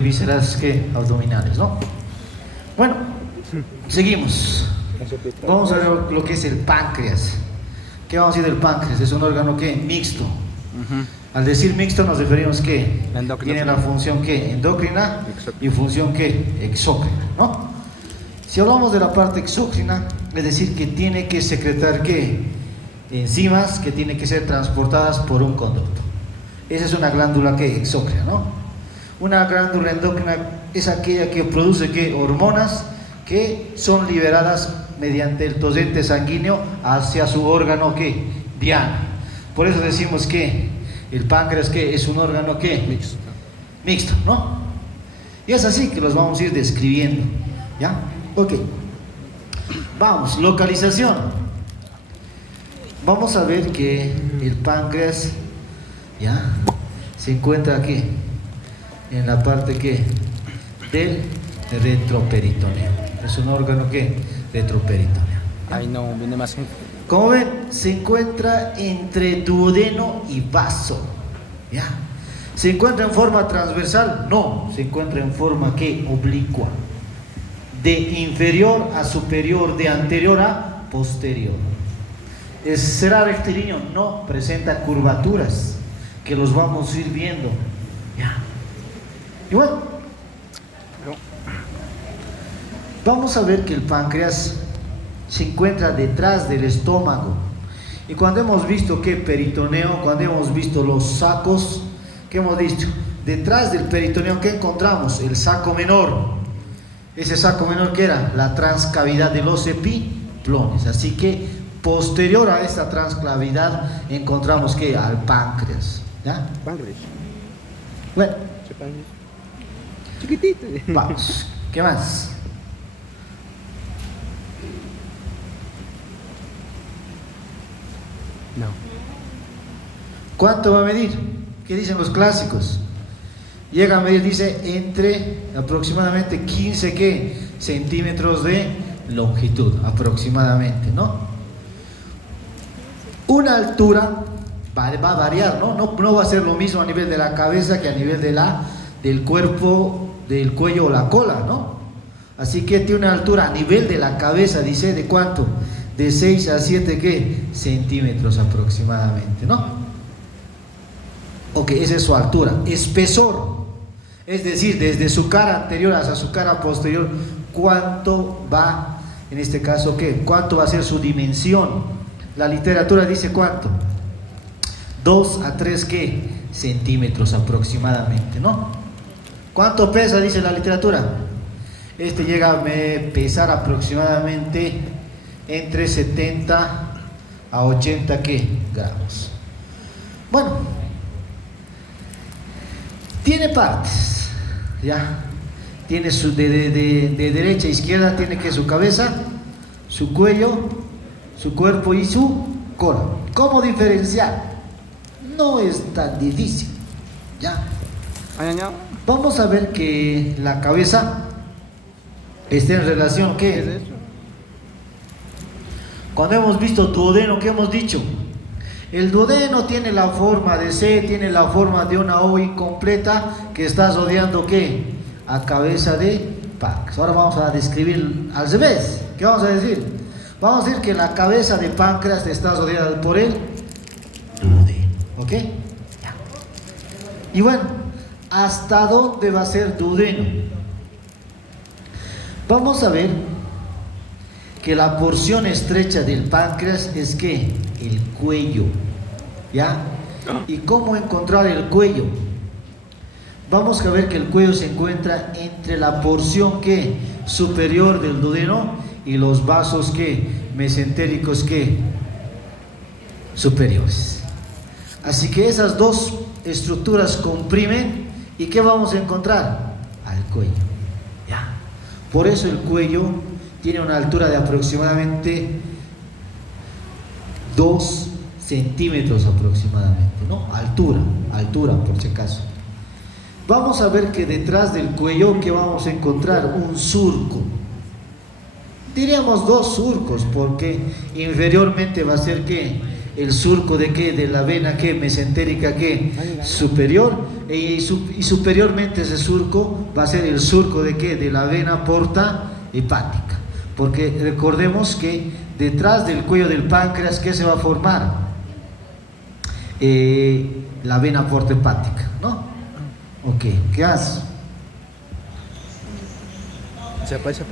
vísceras que abdominales, ¿no? Bueno, seguimos. Vamos a ver lo que es el páncreas. ¿Qué vamos a decir del páncreas? Es un órgano que mixto. Al decir mixto nos referimos que tiene la función que endocrina y función que exócrina, ¿no? Si hablamos de la parte exócrina, es decir, que tiene que secretar ¿qué? Enzimas que tienen que ser transportadas por un conducto. Esa es una glándula que exócrina, ¿no? Una glándula endocrina es aquella que produce ¿qué? Hormonas que son liberadas mediante el torrente sanguíneo hacia su órgano ¿qué? Diana. Por eso decimos que el páncreas ¿qué? Es un órgano ¿qué? Mixto, ¿no? Y es así que los vamos a ir describiendo, ¿ya? Ok, vamos, localización. Vamos a ver que el páncreas ya se encuentra aquí en la parte que del retroperitoneo. Es un órgano que retroperitoneo. Ahí no viene más. Como ven, se encuentra entre duodeno y vaso. ¿Ya? ¿Se encuentra en forma transversal? No, se encuentra en forma que oblicua. De inferior a superior, de anterior a posterior. ¿Será rectilíneo? No, presenta curvaturas que los vamos a ir viendo. ¿Ya? Y bueno, vamos a ver que el páncreas se encuentra detrás del estómago. Y cuando hemos visto que peritoneo, cuando hemos visto los sacos, ¿qué hemos dicho? Detrás del peritoneo, ¿qué encontramos? El saco menor. Ese saco menor que era la transcavidad de los epiplones. Así que posterior a esta transcavidad encontramos que al páncreas. ¿Ya? Páncreas. Bueno, chiquitito. vamos. ¿Qué más? No. ¿Cuánto va a medir? ¿Qué dicen los clásicos? Llega a medir, dice, entre aproximadamente 15 ¿qué? Centímetros de longitud, aproximadamente, ¿no? Una altura va a variar, ¿no? No va a ser lo mismo a nivel de la cabeza que a nivel del cuerpo, del cuello o la cola, ¿no? Así que tiene una altura a nivel de la cabeza, dice, ¿de cuánto? De 6 a 7 ¿qué? Centímetros aproximadamente, ¿no? Ok, esa es su altura. Espesor, es decir, desde su cara anterior hasta su cara posterior, ¿cuánto va, en este caso, qué? ¿Cuánto va a ser su dimensión? La literatura dice ¿cuánto? 2 a 3 ¿qué? Centímetros aproximadamente, ¿no? ¿Cuánto pesa? Dice la literatura. Este llega a pesar aproximadamente entre 70 a 80 ¿qué? Gramos. Bueno, tiene partes, ¿ya? Tiene su de derecha a izquierda, tiene que su cabeza, su cuello, su cuerpo y su cola. ¿Cómo diferenciar? No es tan difícil, ¿ya? Vamos a ver que la cabeza está en relación, ¿qué? ¿Qué es eso? Cuando hemos visto duodeno, ¿qué hemos dicho? El duodeno tiene la forma de C, tiene la forma de una O incompleta que está rodeando ¿qué? A cabeza de páncreas. Ahora vamos a describir al revés. ¿Qué vamos a decir? Vamos a decir que la cabeza de páncreas está rodeada por el duodeno. ¿Ok? Ya. Y bueno, ¿hasta dónde va a ser duodeno? Vamos a ver que la porción estrecha del páncreas es ¿qué? El cuello, ¿ya? ¿Y cómo encontrar el cuello? Vamos a ver que el cuello se encuentra entre la porción ¿qué? Superior del duodeno y los vasos ¿qué? Mesentéricos ¿qué? Superiores. Así que esas dos estructuras comprimen y ¿qué vamos a encontrar? Al cuello, ¿ya? Por eso el cuello tiene una altura de aproximadamente 2 centímetros aproximadamente, ¿no? Altura por si acaso. Vamos a ver que detrás del cuello que vamos a encontrar un surco. Diríamos 2 surcos porque inferiormente va a ser que el surco de qué, de la vena qué, mesentérica qué, superior, y superiormente ese surco va a ser el surco de qué, de la vena porta hepática, porque recordemos que detrás del cuello del páncreas, ¿qué se va a formar? La vena porta hepática, ¿no? Ok, ¿qué hace?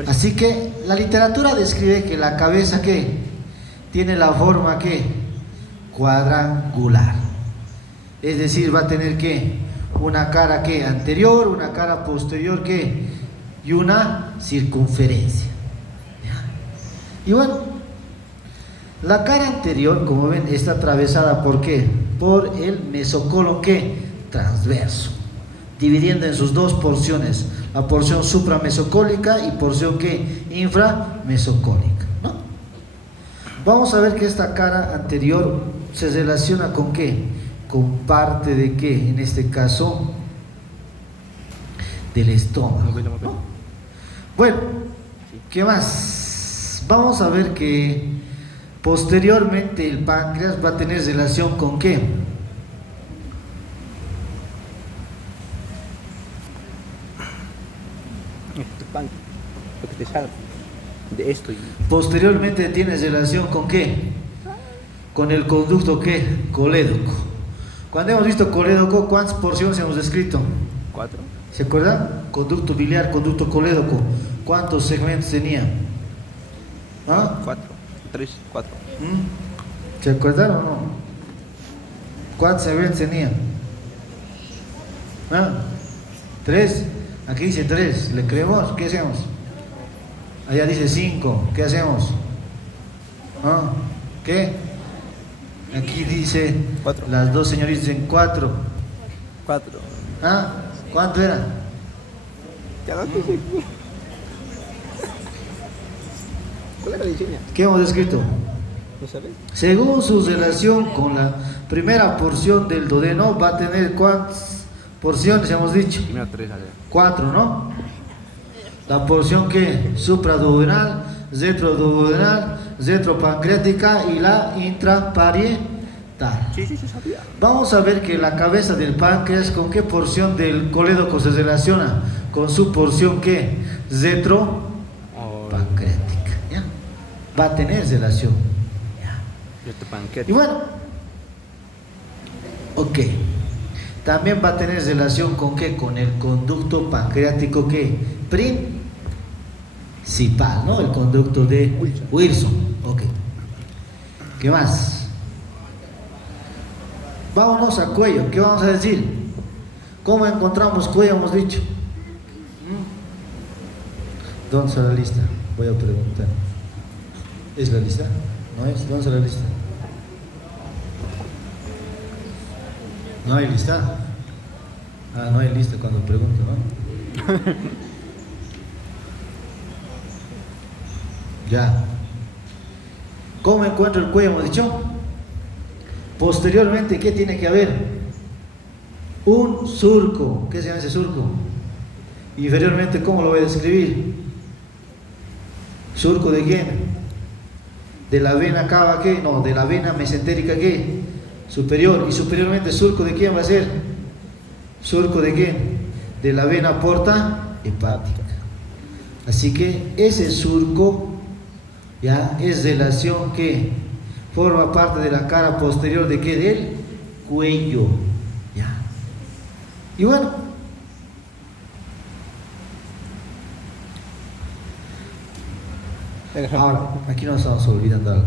Así que la literatura describe que la cabeza ¿qué? Tiene la forma ¿qué? Cuadrangular, es decir, va a tener ¿qué? Una cara ¿qué? Anterior, una cara posterior ¿qué? Y una circunferencia. Y bueno, la cara anterior, como ven, está atravesada ¿por qué? Por el mesocolon ¿qué? Transverso, dividiendo en sus dos porciones, la porción supramesocólica y porción ¿qué? Inframesocólica, ¿no? Vamos a ver que esta cara anterior se relaciona con ¿qué? Con parte de ¿qué? En este caso, del estómago, ¿no? Bueno, ¿qué más? Vamos a ver que posteriormente el páncreas va a tener relación con ¿qué? Lo que te salga de esto. Posteriormente tiene relación con ¿qué? Con el conducto ¿qué? Colédoco. Cuando hemos visto colédoco, ¿cuántas porciones hemos descrito? 4. ¿Se acuerdan? Conducto biliar, conducto colédoco. ¿Cuántos segmentos tenía? ¿Ah? 4. 3, 4. ¿Se acuerdan o no? ¿Cuántos segmentos tenía? ¿Ah? 3. Aquí dice 3. ¿Le creemos? ¿Qué hacemos? Allá dice 5. ¿Qué hacemos? ¿Ah? ¿Qué? Aquí dice 4. Las dos señoritas dicen 4. 4. ¿Ah? ¿Cuánto era? Ya no te sé. ¿Cuál era la diseña? ¿Qué hemos escrito? ¿No sabes? Según su relación con la primera porción del duodeno, va a tener ¿cuántas porciones hemos dicho? Primero 3, a ver. 4, ¿no? La porción que supraduodenal, retroduodenal, retropancreática y la intraparietal. Sí, sabía. Vamos a ver que la cabeza del páncreas, ¿con qué porción del colédoco se relaciona? Con su porción ¿qué? Retropancreática, ¿ya? Va a tener relación, ¿ya? Y bueno, ok. También va a tener relación con ¿qué? Con el conducto pancreático ¿qué? Principal, ¿no? El conducto de Wilson. Ok. ¿Qué más? Vámonos a cuello. ¿Qué vamos a decir? ¿Cómo encontramos cuello? Hemos dicho. ¿Dónde está la lista? Voy a preguntar. ¿Es la lista? ¿No es? ¿Dónde está la lista? No hay lista. Ah, no hay lista cuando pregunto, ¿no? Ya. ¿Cómo encuentro el cuello? Hemos dicho. Posteriormente, ¿qué tiene que haber? Un surco. ¿Qué se llama ese surco? Inferiormente, ¿cómo lo voy a describir? ¿Surco de quién? ¿De la vena cava qué? No, de la vena mesentérica qué? Superior. ¿Y superiormente surco de quién va a ser? ¿Surco de quién? De la vena porta hepática. Así que ese surco ya es relación que forma parte de la cara posterior de qué? Del cuello. Ya. Y bueno, ahora aquí nos estamos olvidando algo.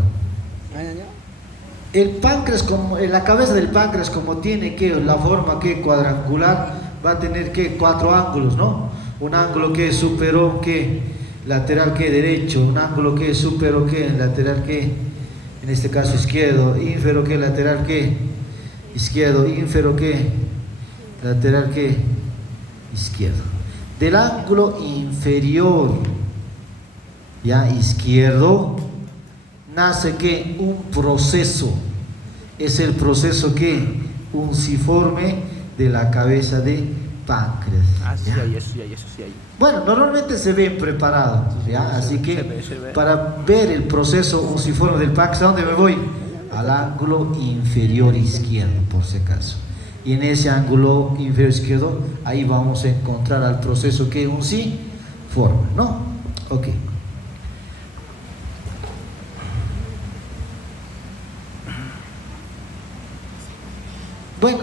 El páncreas, como la cabeza del páncreas, como tiene que la forma que cuadrangular, va a tener que 4 ángulos, ¿no? Un ángulo que supero que lateral que derecho, un ángulo que supero que lateral que, en este caso izquierdo, ínfero que lateral que izquierdo, ínfero que lateral que izquierdo. Del ángulo inferior, ya izquierdo, nace que un proceso, es el proceso que unciforme de la cabeza de páncreas. Ah, sí, hay eso, sí hay. Bueno, normalmente se ven preparados, ¿ya? Así que para ver el proceso unciforme del páncreas, ¿a dónde me voy? al ángulo inferior izquierdo, por si acaso. Y en ese ángulo inferior izquierdo, ahí vamos a encontrar al proceso que un sí forma, ¿no? Ok. Bueno,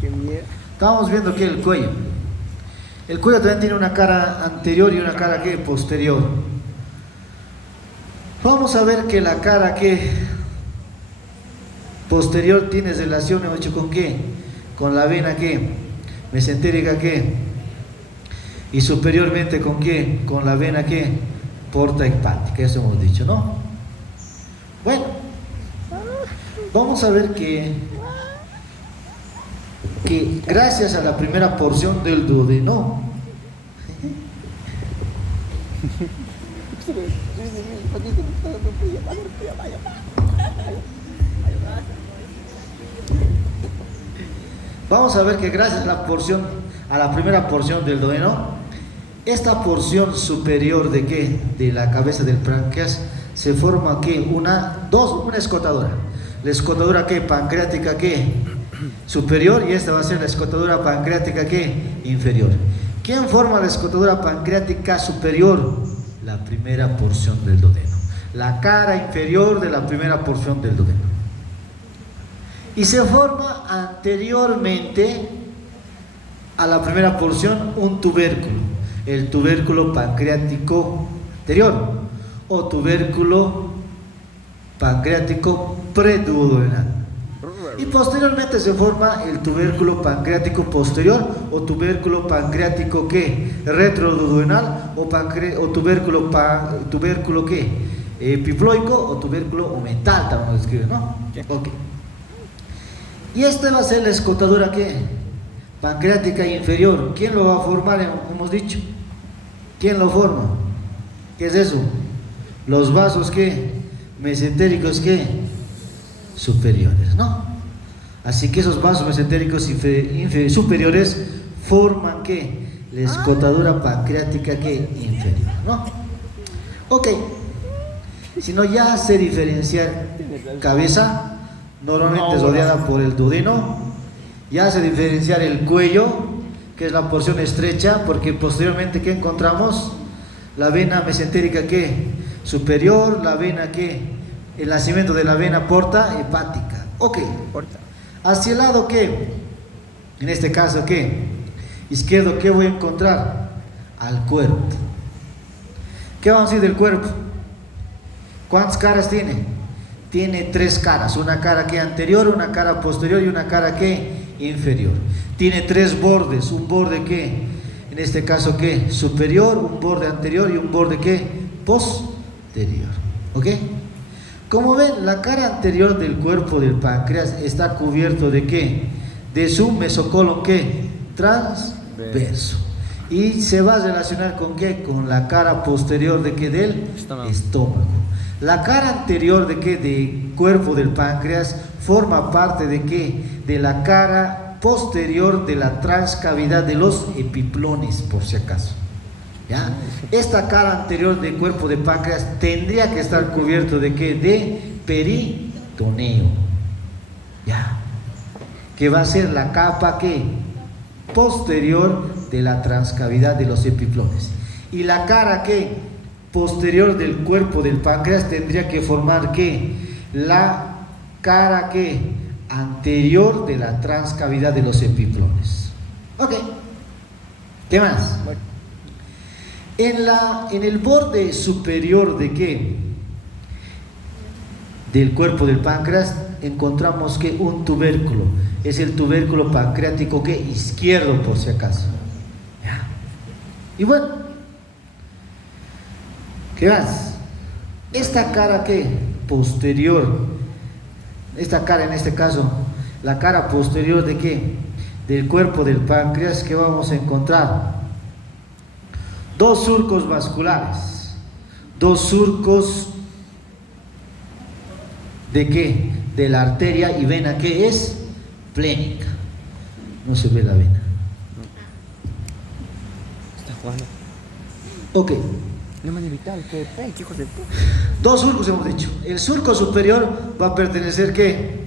Qué miedo. estamos viendo que el cuello. El cuello también tiene una cara anterior y una cara que posterior. Vamos a ver que la cara que posterior tiene relación hecho con qué, con la vena que mesentérica que, y superiormente con qué, con la vena que porta hepática. Eso hemos dicho, ¿no? Bueno, vamos a ver que gracias a la primera porción del duodeno, vamos a ver que gracias a la primera porción del duodeno, esta porción superior de qué, de la cabeza del páncreas, se forma que una escotadura. La escotadura que pancreática que superior, y esta va a ser la escotadura pancreática que inferior. ¿Quién forma la escotadura pancreática superior? La primera porción del duodeno, la cara inferior de la primera porción del duodeno. Y se forma anteriormente a la primera porción un tubérculo, el tubérculo pancreático anterior o tubérculo pancreático preduodenal. Y posteriormente se forma el tubérculo pancreático posterior o tubérculo pancreático que retroduodenal o tubérculo que epiploico o tubérculo omental, también lo escribe, ¿no? Okay. Y esta va a ser la escotadura que pancreática inferior. ¿Quién lo va a formar? Hemos dicho. ¿Quién lo forma? ¿Qué es eso? Los vasos que mesentéricos que superiores, ¿no? Así que esos vasos mesentéricos superiores forman que la escotadura pancreática que inferior, ¿no? Ok. Si no, ya sé diferenciar cabeza, normalmente es rodeada por el duodeno. Ya sé diferenciar el cuello, que es la porción estrecha, porque posteriormente ¿qué encontramos? La vena mesentérica que superior, la vena que el nacimiento de la vena porta hepática. Ok. Hacia el lado que, en este caso que izquierdo, ¿qué voy a encontrar? Al cuerpo. ¿Qué vamos a decir del cuerpo? ¿Cuántas caras tiene? Tiene 3 caras, una cara que anterior, una cara posterior y una cara que inferior. Tiene 3 bordes, un borde que, en este caso que superior, un borde anterior y un borde que posterior. ¿Ok? Como ven, la cara anterior del cuerpo del páncreas está cubierto de ¿qué? De su mesocolon ¿qué? Transverso. Y se va a relacionar con ¿qué? Con la cara posterior de ¿qué? Del estómago. La cara anterior de ¿qué? De cuerpo del páncreas forma parte de ¿qué? De la cara posterior de la transcavidad de los epiplones, por si acaso. ¿Ya? Esta cara anterior del cuerpo de páncreas tendría que estar cubierto de ¿qué? De peritoneo, ¿ya? Que va a ser la capa que posterior de la transcavidad de los epiplones. Y la cara que posterior del cuerpo del páncreas tendría que formar ¿qué? La cara que anterior de la transcavidad de los epiplones. Ok. ¿Qué más? En el borde superior de ¿qué? Del cuerpo del páncreas encontramos que un tubérculo, es el tubérculo pancreático que izquierdo, por si acaso. ¿Ya? Y bueno, ¿qué más? Esta cara que posterior, esta cara en este caso, la cara posterior de ¿qué? Del cuerpo del páncreas, ¿qué vamos a encontrar? 2 surcos vasculares, 2 surcos de ¿qué? De la arteria y vena que es plénica. No se ve la vena. Está jugando. Ok. No me han invitado, qué fake, hijos de puta. Dos surcos hemos dicho. El surco superior va a pertenecer ¿qué?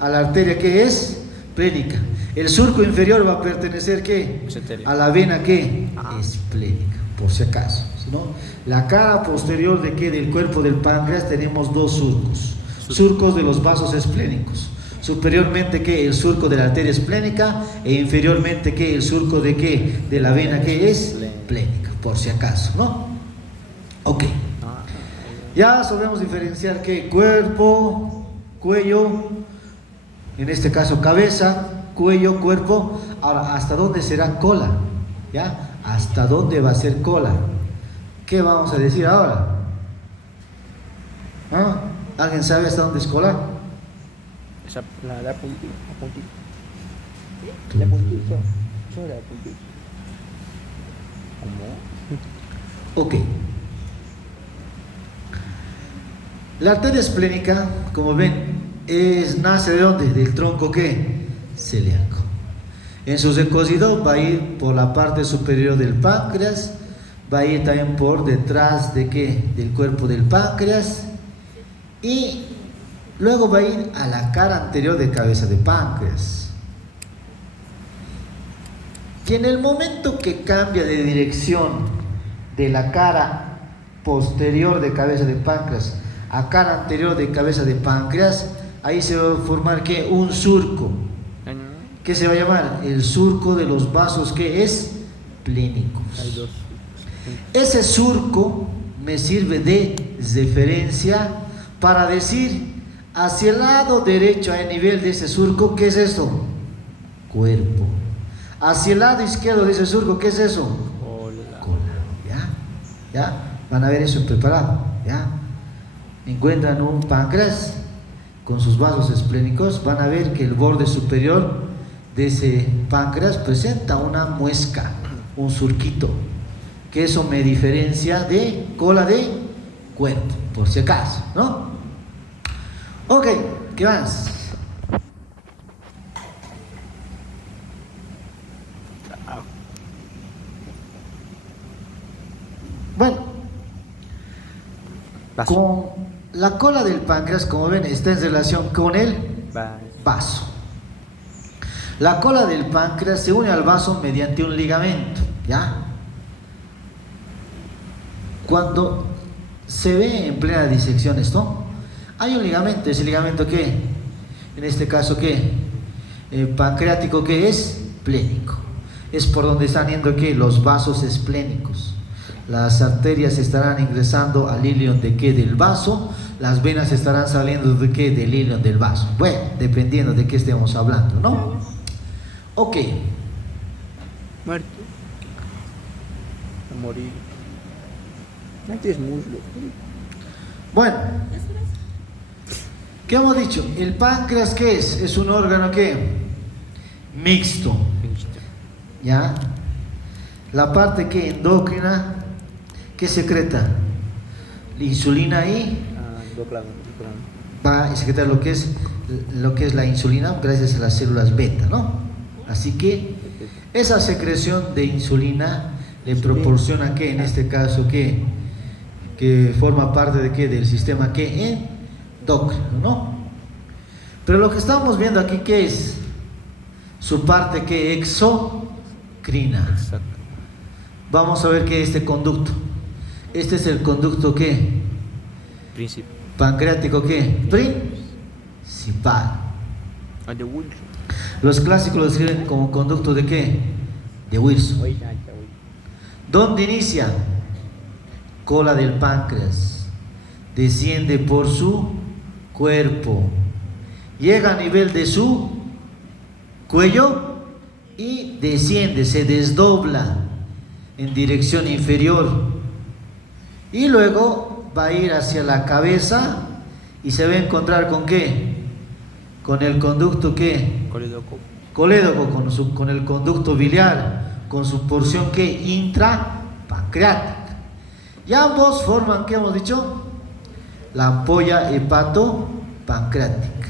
A la arteria que es esplénica. El surco inferior va a pertenecer ¿qué? Mesenterio. A la vena que esplénica, por si acaso, ¿no? La cara posterior de ¿qué? Del cuerpo del páncreas tenemos dos surcos. Surcos de los vasos esplénicos. Superiormente ¿qué? El surco de la arteria esplénica e inferiormente ¿qué? El surco de ¿qué? De la vena que es esplénica, por si acaso, ¿no? Ok. Ya sabemos diferenciar que cuerpo, cuello, en este caso cabeza, cuello, cuerpo. Ahora, ¿hasta dónde será cola? ¿Ya? ¿Hasta dónde va a ser cola? ¿Qué vamos a decir ahora? ¿Ah? ¿Alguien sabe hasta dónde es cola? Esa, la puntita, la puntita. La puntita, solo la puntita. ¿Cómo? Ok. La arteria esplénica, como ven, nace ¿de dónde? Del tronco ¿qué? Celíaco. En su recorrido va a ir por la parte superior del páncreas, va a ir también por detrás de ¿qué? Del cuerpo del páncreas y luego va a ir a la cara anterior de cabeza de páncreas. Y en el momento que cambia de dirección de la cara posterior de cabeza de páncreas a cara anterior de cabeza de páncreas, ahí se va a formar ¿qué? Un surco. ¿Qué se va a llamar? El surco de los vasos que es esplénicos. Hay dos. Ese surco me sirve de referencia para decir hacia el lado derecho a nivel de ese surco, ¿qué es esto? Cuerpo. Hacia el lado izquierdo de ese surco, ¿qué es eso? Cola. ¿Ya? ¿Ya? Van a ver eso preparado. ¿Ya? Encuentran un páncreas con sus vasos esplénicos, van a ver que el borde superior de ese páncreas presenta una muesca, un surquito, que eso me diferencia de cola de cuerpo, por si acaso, ¿no? Ok, ¿qué más? Bueno, con la cola del páncreas, como ven, está en relación con el vaso. La cola del páncreas se une al vaso mediante un ligamento, ¿ya? Cuando se ve en plena disección esto, hay un ligamento. ¿Ese ligamento qué? En este caso ¿qué? Pancreático, ¿qué es? Esplénico. Es por donde están yendo ¿qué? Los vasos esplénicos. Las arterias estarán ingresando al ilion de ¿qué? Del vaso. Las venas estarán saliendo de ¿qué? Del ilion del vaso. Bueno, dependiendo de qué estemos hablando, ¿no? Ok. Muerto. A morir. Antes muslo. Bueno, ¿qué hemos dicho? El páncreas, ¿qué es? Es un órgano ¿qué? Mixto. ¿Ya? La parte que endocrina, ¿qué secreta? La insulina y va a secretar lo que es la insulina gracias a las células beta, ¿no? Así que esa secreción de insulina le proporciona ¿qué? En este caso ¿qué? Que forma parte de ¿qué? Del sistema ¿qué? Endocrino, ¿no? Pero lo que estamos viendo aquí, ¿qué es? Su parte ¿qué? Exocrina. Exacto. Vamos a ver qué es este conducto. Este es el conducto ¿qué? Príncipe. Pancreático ¿qué? Principal. De Wilson. Los clásicos lo escriben como conducto ¿de qué? De Wilson. ¿Dónde inicia? Cola del páncreas. Desciende por su cuerpo. Llega a nivel de su cuello y desciende, se desdobla en dirección inferior. Y luego va a ir hacia la cabeza y se va a encontrar ¿con qué? Con el conducto ¿qué? Colédoco, con el conducto biliar, con su porción ¿qué? Intrapancreática. Y ambos forman, ¿qué hemos dicho? La ampolla hepatopancreática.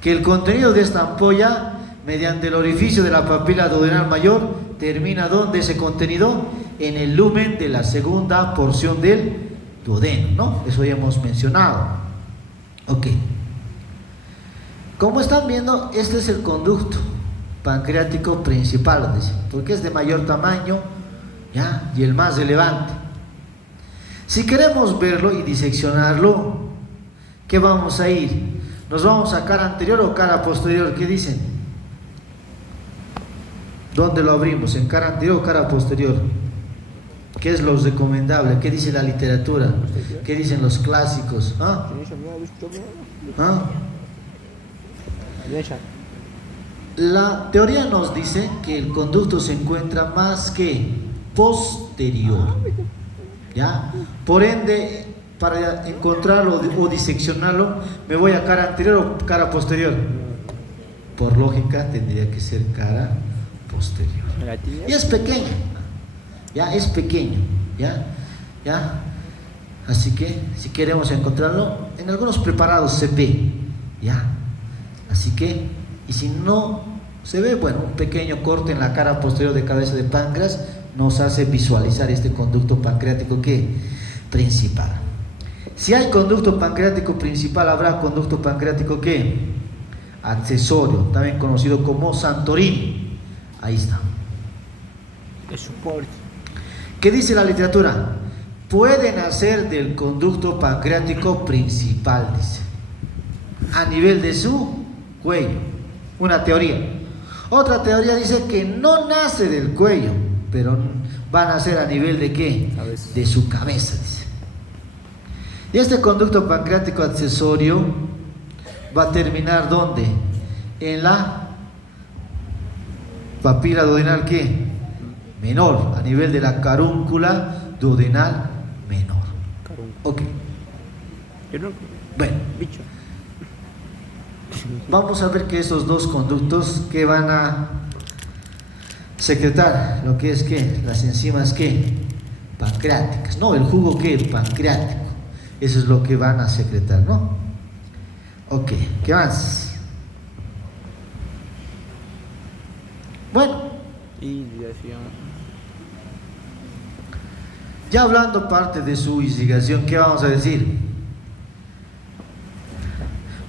Que el contenido de esta ampolla, mediante el orificio de la papila duodenal mayor, termina ¿dónde ese contenido? en el lumen de la segunda porción del duodeno, ¿no? Eso ya hemos mencionado. Ok. Como están viendo, este es el conducto pancreático principal, dice, porque es de mayor tamaño, ¿ya? Y el más relevante. Si queremos verlo y diseccionarlo, ¿qué vamos a ir? ¿Nos vamos a cara anterior o cara posterior? ¿Qué dicen? ¿Dónde lo abrimos? ¿En cara anterior o cara posterior? ¿Qué es lo recomendable? ¿Qué dice la literatura? ¿Qué dicen los clásicos? ¿Ah? ¿Ah? La teoría nos dice que el conducto se encuentra más que posterior, ¿ya? Por ende, para encontrarlo o diseccionarlo, me voy a cara anterior o cara posterior. Por lógica, tendría que ser cara posterior. Y es pequeño, ya es pequeño, ya. Así que, si queremos encontrarlo, en algunos preparados se ve, ya. Así que, y si no se ve, bueno, un pequeño corte en la cara posterior de cabeza de páncreas nos hace visualizar este conducto pancreático que principal. Si hay conducto pancreático principal, habrá conducto pancreático que accesorio, también conocido como Santorini. Ahí está. El soporte. ¿Qué dice la literatura? Pueden hacer del conducto pancreático principal, dice, a nivel de su cuello. Una teoría. Otra teoría dice que no nace del cuello, pero va a nacer a nivel de ¿qué? Cabeza. De su cabeza, dice. Y este conducto pancreático accesorio va a terminar ¿dónde? En la papila duodenal ¿qué? Menor, a nivel de la carúncula duodenal menor. Ok. Bueno, Bicho. vamos a ver que estos dos conductos que van a secretar lo que es que las enzimas que pancreáticas, no, el jugo que pancreático, eso es lo que van a secretar, ¿no? Ok, ¿qué más? Bueno, Irrigación. ya hablando parte de su irrigación, ¿qué vamos a decir?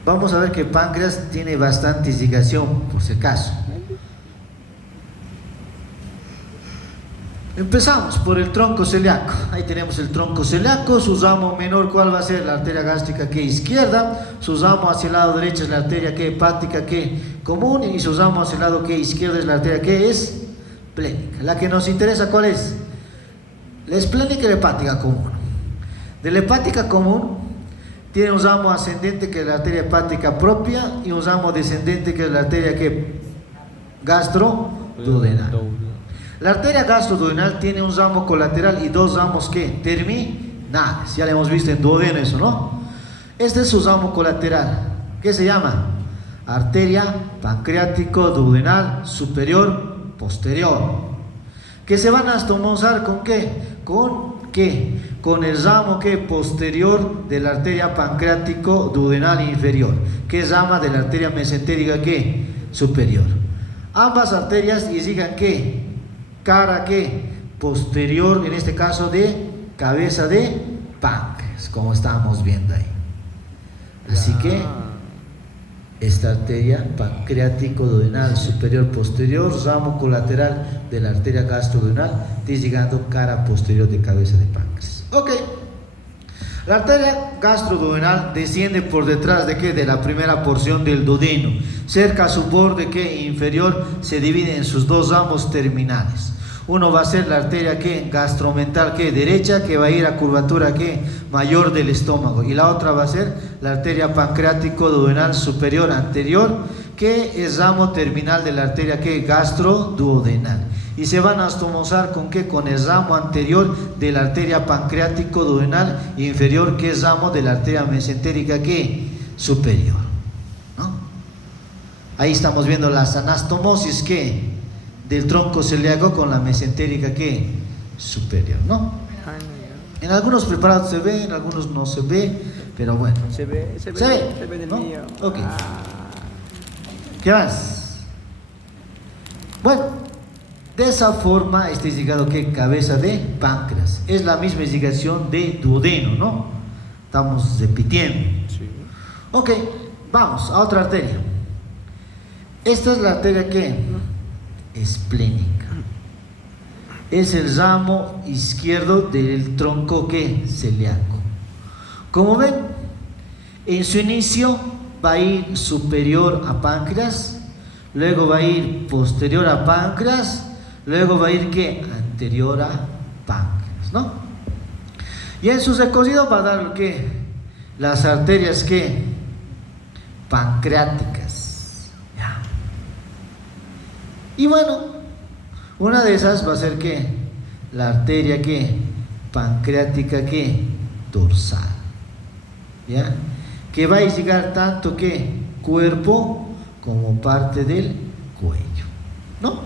Vamos a ver que el páncreas tiene bastante irrigación, por si acaso. Empezamos por el tronco celíaco. Ahí tenemos el tronco celíaco. Su ramo menor, ¿cuál va a ser? La arteria gástrica que izquierda. Su ramo hacia el lado derecho es la arteria que hepática que común. Y su ramo hacia el lado que izquierdo es la arteria que es esplénica. La que nos interesa, ¿cuál es? La esplénica y la hepática común. De la hepática común tiene un ramo ascendente que es la arteria hepática propia y un ramo descendente que es la arteria que gastroduodenal. La arteria gastroduodenal tiene un ramo colateral y dos ramos que terminales. Ya lo hemos visto en duodeno eso, ¿no? Este es su ramo colateral. ¿Qué se llama? Arteria pancreático duodenal superior posterior. Que se van a astomosar con qué? ¿Con qué? Con el ramo que posterior de la arteria pancreático duodenal inferior, que es rama de la arteria mesentérica que superior. Ambas arterias irrigan ¿qué? Cara que posterior, en este caso de cabeza de páncreas, como estamos viendo ahí. Así que esta arteria pancreático duodenal superior posterior, ramo colateral de la arteria gastroduodenal, llegando cara posterior de cabeza de páncreas. Ok. La arteria gastroduodenal desciende por detrás de ¿qué? De la primera porción del duodeno, cerca a su borde que inferior se divide en sus dos ramos terminales. Uno va a ser la arteria que gastromental que derecha, que va a ir a curvatura que mayor del estómago, y la otra va a ser la arteria pancreático duodenal superior anterior, que es ramo terminal de la arteria que gastroduodenal. Y se van a astomosar con ¿qué? Con el ramo anterior de la arteria pancreático duodenal inferior, que es ramo de la arteria mesentérica que superior, ¿no? Ahí estamos viendo las anastomosis que del tronco celíaco con la mesentérica que superior, ¿no? En algunos preparados se ve, en algunos no se ve, pero bueno. Se ve del ¿no? mío. Ok. ¿Qué más? Bueno, De esa forma está indicado que cabeza de páncreas. Es la misma indicación de duodeno, ¿no? Estamos repitiendo. Sí. Ok, vamos a otra arteria. Esta es la arteria que esplénica. Es el ramo izquierdo del tronco que celíaco. Como ven, en su inicio va a ir superior a páncreas, luego va a ir posterior a páncreas, luego va a ir ¿qué? Anterior a páncreas, ¿no? Y en su recorrido va a dar ¿qué? Las arterias ¿qué? Pancreáticas. ¿Ya? Y bueno, una de esas va a ser ¿qué? La arteria ¿qué? Pancreática ¿qué? Dorsal. ¿Ya? Que va a llegar tanto que cuerpo como parte del cuello, ¿no?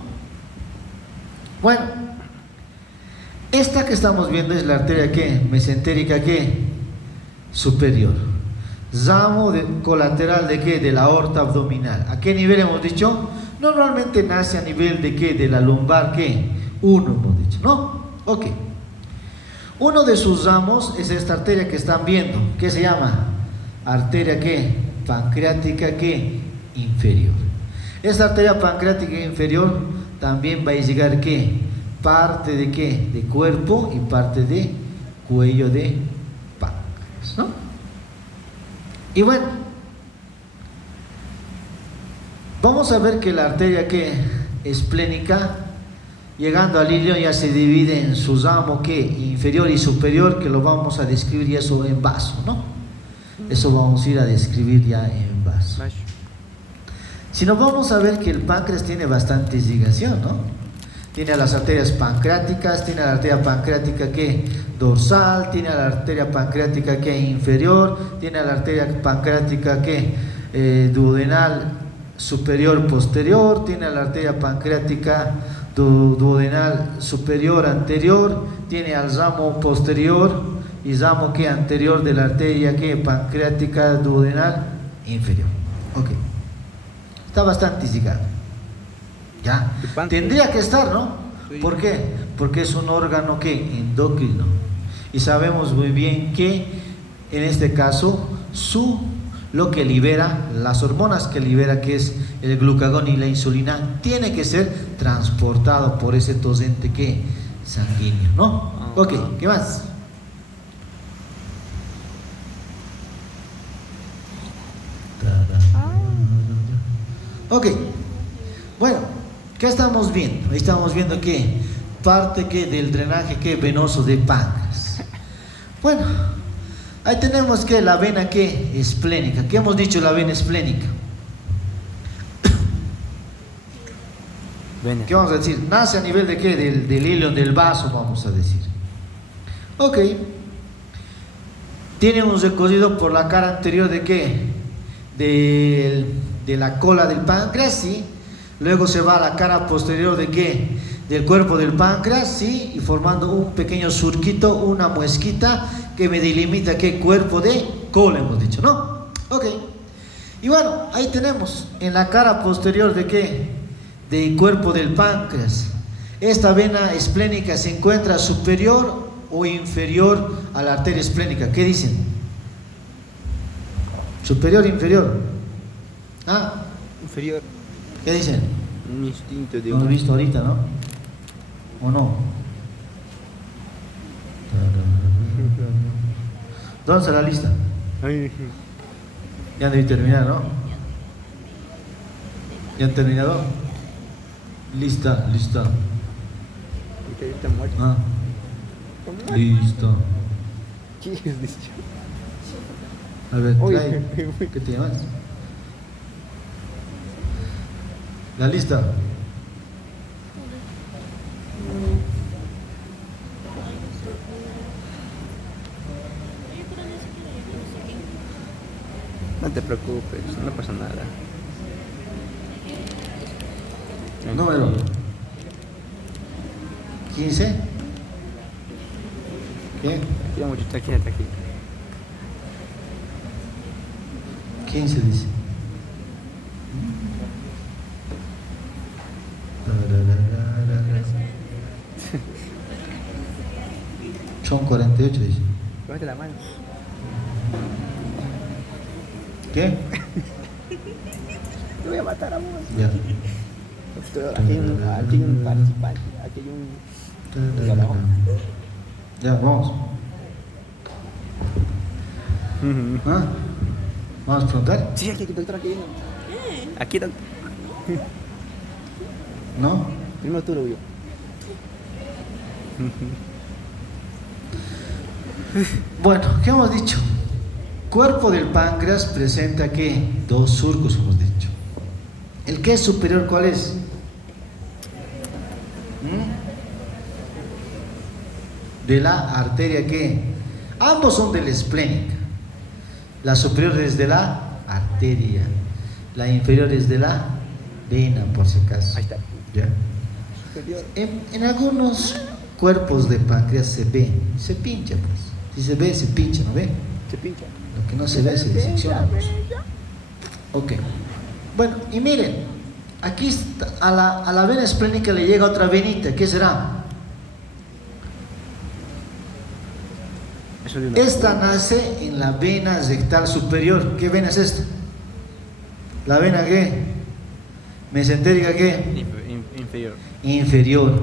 Bueno, esta que estamos viendo es la arteria ¿qué? Mesentérica ¿qué? Superior, ramo colateral de ¿qué? De la aorta abdominal. ¿A qué nivel hemos dicho? Normalmente nace a nivel de ¿qué? De la lumbar ¿qué? 1 hemos dicho, ¿no? Ok. Uno de sus ramos es esta arteria que están viendo, que se llama arteria ¿qué? Pancreática ¿qué? Inferior. Esta arteria pancreática inferior también va a llegar ¿qué? Parte de ¿qué? De cuerpo y parte de cuello de páncreas, ¿no? Y bueno, vamos a ver que la arteria ¿qué? Esplénica, llegando al ilio, ya se divide en su ramo ¿qué? Inferior y superior, que lo vamos a describir ya eso en vaso, ¿no? Eso vamos a ir a describir ya en vaso. Si nos vamos a ver que el páncreas tiene bastante irrigación, ¿no? Tiene las arterias pancreáticas, tiene la arteria pancreática que dorsal, tiene la arteria pancreática que inferior, tiene la arteria pancreática que duodenal superior posterior, tiene la arteria pancreática duodenal superior anterior, tiene al ramo posterior y ramo que anterior de la arteria que pancreática duodenal inferior. Ok, está bastante irrigado. Ya, tendría que estar, ¿no? Sí. ¿Por qué? Porque es un órgano que endocrino y sabemos muy bien que en este caso lo que libera, las hormonas que libera, que es el glucagón y la insulina, tiene que ser transportado por ese torrente que sanguíneo, ¿no? Ok, ¿qué más? Ok, bueno, ¿qué estamos viendo? Ahí estamos viendo que parte que del drenaje que venoso de páncreas. Bueno, ahí tenemos que la vena que esplénica. ¿Qué hemos dicho la vena esplénica? Vena. ¿Qué vamos a decir? Nace a nivel de qué? Del hilo del vaso, vamos a decir. Ok. Tiene un recorrido por la cara anterior de qué? De la cola del páncreas, ¿sí? Luego se va a la cara posterior de qué? Del cuerpo del páncreas, ¿sí? Y formando un pequeño surquito, una muesquita que me delimita qué cuerpo de cola, hemos dicho, ¿no? Ok. Y bueno, ahí tenemos en la cara posterior de qué? Del cuerpo del páncreas. Esta vena esplénica se encuentra superior o inferior a la arteria esplénica. ¿Qué dicen? Superior o inferior. Ah, Inferior. ¿qué dicen? Un instinto de Lo hemos visto ahorita, ¿no? ¿O no? ¿Dónde está la lista? Ay, Ya debí terminar, ¿no? ¿Ya han terminado? Lista. que ahorita muerto. Ah, listo. ¿Qué es dicho? A ver, Uy, trae. ¿Qué te llamas? La lista. No te preocupes, no pasa nada. Número 15. ¿Qué? Ya muchacha, quédate aquí. 15 dice. Son 48, dice. Levante la mano. ¿Qué? Te voy a matar a vos. Ya. Aquí hay un participante. Aquí hay un. Ya, vamos. ¿Ah? ¿Vamos a preguntar? Sí, aquí, doctor, aquí hay uno. Aquí, doctor. ¿No? Primero tú lo vio. Bueno, ¿qué hemos dicho? Cuerpo del páncreas presenta ¿qué? Dos surcos, hemos dicho. ¿El que es superior cuál es? De la arteria ¿qué? Ambos son de la esplénica. La superior es de la arteria, la inferior es de la vena, por si acaso. Ahí está. ¿Ya? Superior. En algunos cuerpos de páncreas se ve, se pincha pues. Si se ve, se pincha, ¿no ve? Se pincha. Lo que no se ve, se disecciona pues. Ok. Bueno, y miren, aquí está, a la vena esplénica le llega otra venita, ¿qué será? Eso de una. Esta nace en la vena rectal superior. ¿Qué vena es esta? ¿La vena qué? Mesentérica qué? Inferior. Inferior.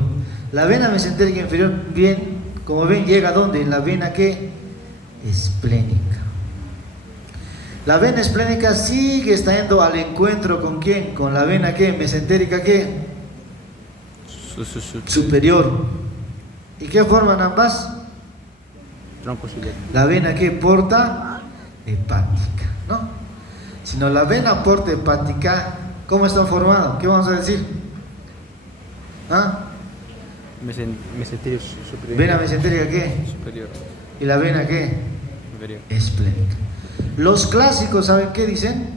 La vena mesentérica inferior, bien, como ven, llega a dónde? En la vena qué? Esplénica. La vena esplénica sigue estando al encuentro con quién? Con la vena qué? Mesentérica qué? Superior. ¿Y qué forman ambas? Tronco superior. La vena que porta hepática, ¿no? Sino la vena porta hepática, ¿cómo están formadas? ¿Qué vamos a decir? ¿Ah? Mesenterio superior. Vena mesentérica ¿qué? Superior. ¿Y la vena qué? Inferior. Esplénica. Los clásicos, ¿saben qué dicen?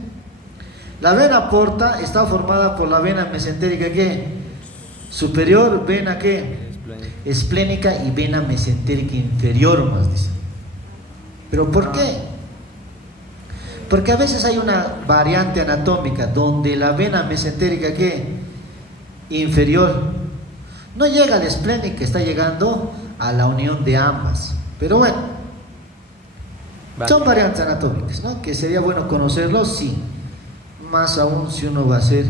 La vena porta está formada por la vena mesentérica ¿qué? Superior, vena ¿qué? Esplénica y vena mesentérica inferior, más dice. ¿Pero por qué? Porque a veces hay una variante anatómica donde la vena mesentérica ¿qué? Inferior no llega a la esplénica, está llegando a la unión de ambas. Pero bueno, son variantes anatómicas, ¿no? Que sería bueno conocerlos, sí. Más aún si uno va a hacer,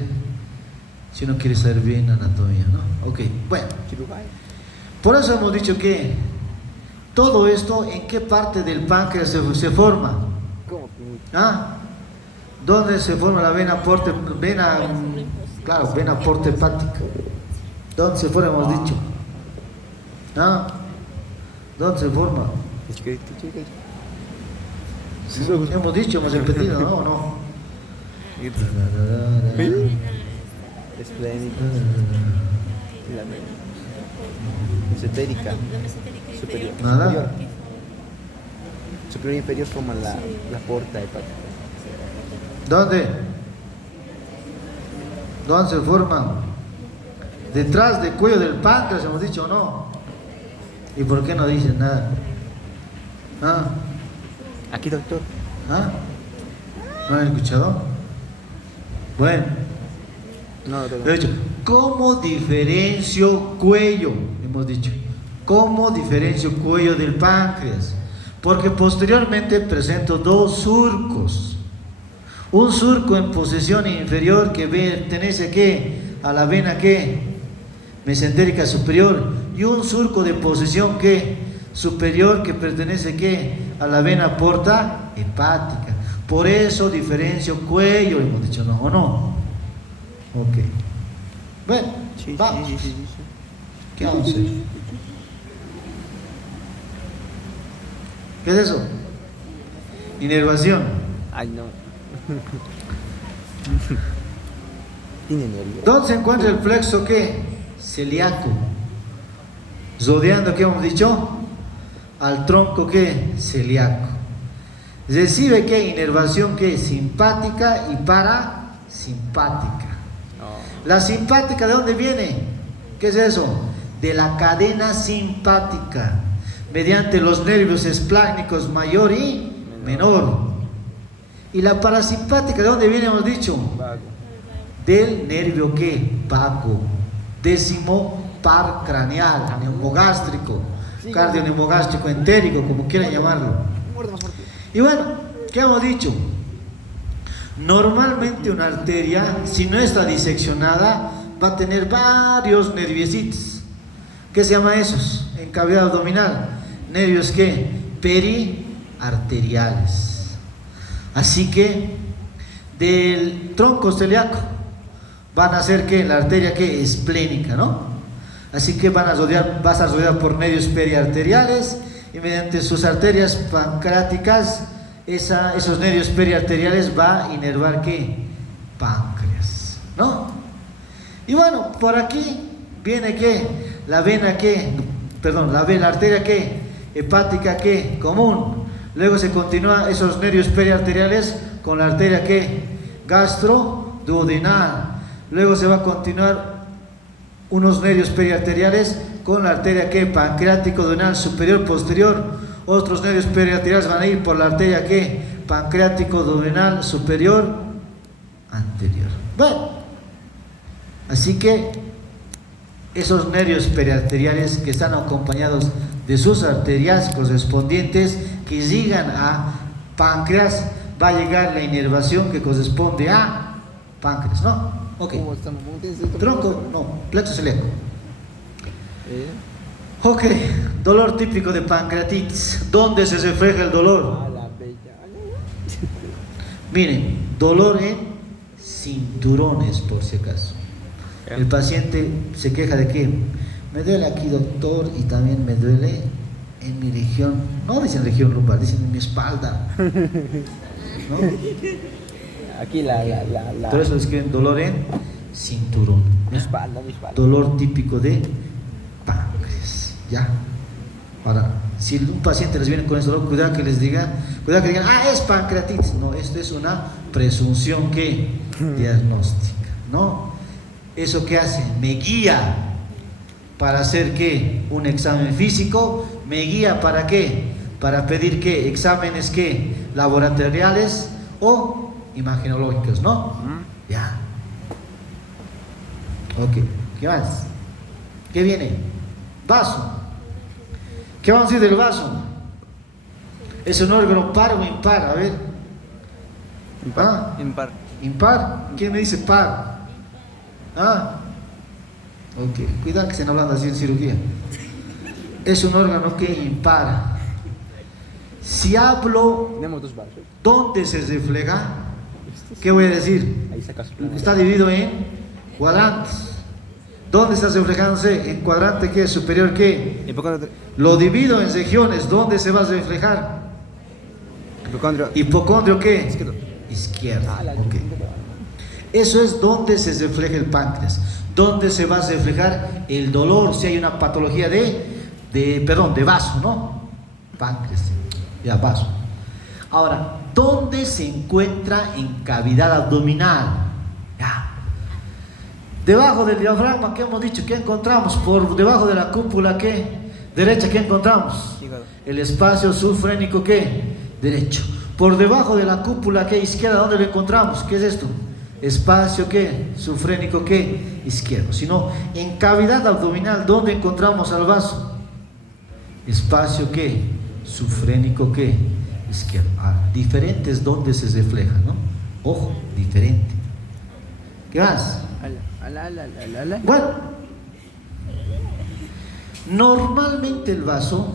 si uno quiere saber bien anatomía, ¿no? Ok, bueno. Por eso hemos dicho que todo esto, ¿en qué parte del páncreas se forma? ¿Cómo? ¿Ah? ¿Dónde se forma la vena porta, claro, vena porta hepática? ¿Dónde se forma, hemos dicho? ¿Ah? ¿Dónde se forma? Hemos dicho, hemos repetido, ¿no? ¿O no? Esplénica. Mesentérica. Superior. Nada. Superior e inferior forman la porta hepática. ¿Dónde? ¿Dónde se forman? Detrás del cuello del páncreas, hemos dicho, ¿o no? ¿Y por qué no dicen nada? ¿Ah? Aquí, doctor. ¿Ah? ¿No han escuchado? Bueno, No, doctor. he dicho, ¿cómo diferencio cuello? Hemos dicho, ¿cómo diferencio cuello del páncreas? Porque posteriormente presento dos surcos. Un surco en posición inferior que pertenece ¿a qué? A la vena ¿qué? Mesentérica superior, y un surco de posición ¿qué? Superior que pertenece ¿qué? A la vena porta hepática. Por eso diferencio cuello, hemos dicho, ¿no? ¿O no? Ok. Bueno, Sí, vamos. sí. ¿Qué vamos a hacer? ¿Qué es eso? Inervación. Ay, no. Tiene nervio. ¿Dónde se encuentra el plexo qué? Celíaco. Rodeando, ¿qué hemos dicho? Al tronco qué? Celíaco. Recibe qué? Inervación qué? Simpática y parasimpática. No. La simpática, ¿de dónde viene? ¿Qué es eso? De la cadena simpática, mediante los nervios esplácnicos mayor y menor. Y la parasimpática, ¿de dónde viene? Hemos dicho Vago. del nervio ¿qué? Vago, décimo par craneal, neumogástrico, cardioneumogástrico entérico, como quieran llamarlo. Y bueno, ¿qué hemos dicho? Normalmente una arteria, si no está diseccionada, va a tener varios nerviecitos. ¿Qué se llama esos? En cavidad abdominal. ¿Nervios qué? Periarteriales. Así que del tronco celíaco van a ser que la arteria que esplénica, ¿no? Así que vas a rodear por nervios periarteriales y mediante sus arterias pancreáticas, esos nervios periarteriales va a inervar ¿qué? Páncreas, ¿no? Y bueno, por aquí viene ¿qué? La vena ¿qué? Perdón, la arteria ¿qué? Hepática ¿qué? Común. Luego se continúa esos nervios periarteriales con la arteria ¿qué? Gastroduodenal. Luego se va a continuar unos nervios periarteriales con la arteria ¿qué? Pancreático duodenal superior posterior. Otros nervios periarteriales van a ir por la arteria ¿qué? Pancreático duodenal superior anterior. Bueno, así que esos nervios periarteriales que están acompañados de sus arterias correspondientes que llegan a páncreas, va a llegar la inervación que corresponde a páncreas, ¿no? Ok. Tronco, no, plexo celíaco. Ok, dolor típico de pancreatitis. ¿Dónde se refleja el dolor? Miren, dolor en cinturones, por si acaso. El paciente se queja de que me duele aquí, doctor, y también me duele en mi región. No dicen región lumbar, dicen en mi espalda, ¿no? Aquí la. Entonces lo escriben dolor en cinturón. Mi espalda. Dolor típico de páncreas. Ya. Ahora, si un paciente les viene con ese dolor, cuidado que digan, es pancreatitis. No, esto es una presunción que diagnóstica, ¿no? ¿Eso qué hace? Me guía para hacer ¿qué? Un examen físico. Me guía para ¿qué? Para pedir ¿qué? Exámenes ¿qué? Laboratoriales o imagenológicos, ¿no? Ya. Ok, ¿qué más? ¿Qué viene? Vaso. ¿Qué vamos a decir del vaso? ¿Es un órgano par o impar? A ver. Impar. ¿Impar? ¿Quién me dice par? Ok, cuidado que estén hablando así en cirugía. Es un órgano que impara. Si hablo dónde se refleja, ¿qué voy a decir? Está dividido en cuadrantes. ¿Dónde está reflejándose? En cuadrante ¿qué? Superior ¿qué? Lo divido en regiones. ¿Dónde se va a reflejar? Hipocondrio ¿qué? Izquierdo. Okay. Eso es donde se refleja el páncreas, donde se va a reflejar el dolor, si hay una patología de vaso, ¿no? Páncreas, ya vaso. Ahora, ¿dónde se encuentra en cavidad abdominal? Ya. Debajo del diafragma, ¿qué hemos dicho? ¿Qué encontramos? Por debajo de la cúpula, ¿qué? Derecha, ¿qué encontramos? El espacio subfrénico, ¿qué? Derecho. Por debajo de la cúpula, ¿qué? Izquierda, ¿dónde lo encontramos? ¿Qué es esto? Espacio ¿qué? Subfrénico ¿qué? Izquierdo. Sino en cavidad abdominal, ¿dónde encontramos al vaso? Espacio ¿qué? Subfrénico ¿qué? Izquierdo. Diferentes donde se refleja, ¿no? Ojo, diferente. ¿Qué más? Bueno, normalmente el vaso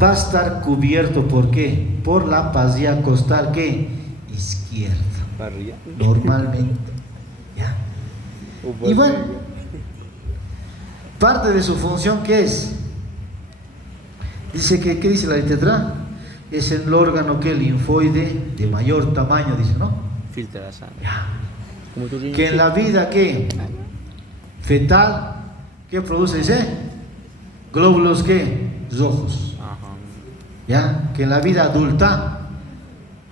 va a estar cubierto ¿por qué? Por la fascia costal ¿qué? Izquierda. Normalmente, ¿ya? Y bueno, parte de su función ¿qué es? Dice que, ¿qué dice la literatura? Es el órgano que linfoide de mayor tamaño, dice, ¿no? Filtra la sangre. Ya. Que en la vida ¿qué? Fetal, ¿qué produce? Dice glóbulos ¿qué? Rojos. Ya, que en la vida adulta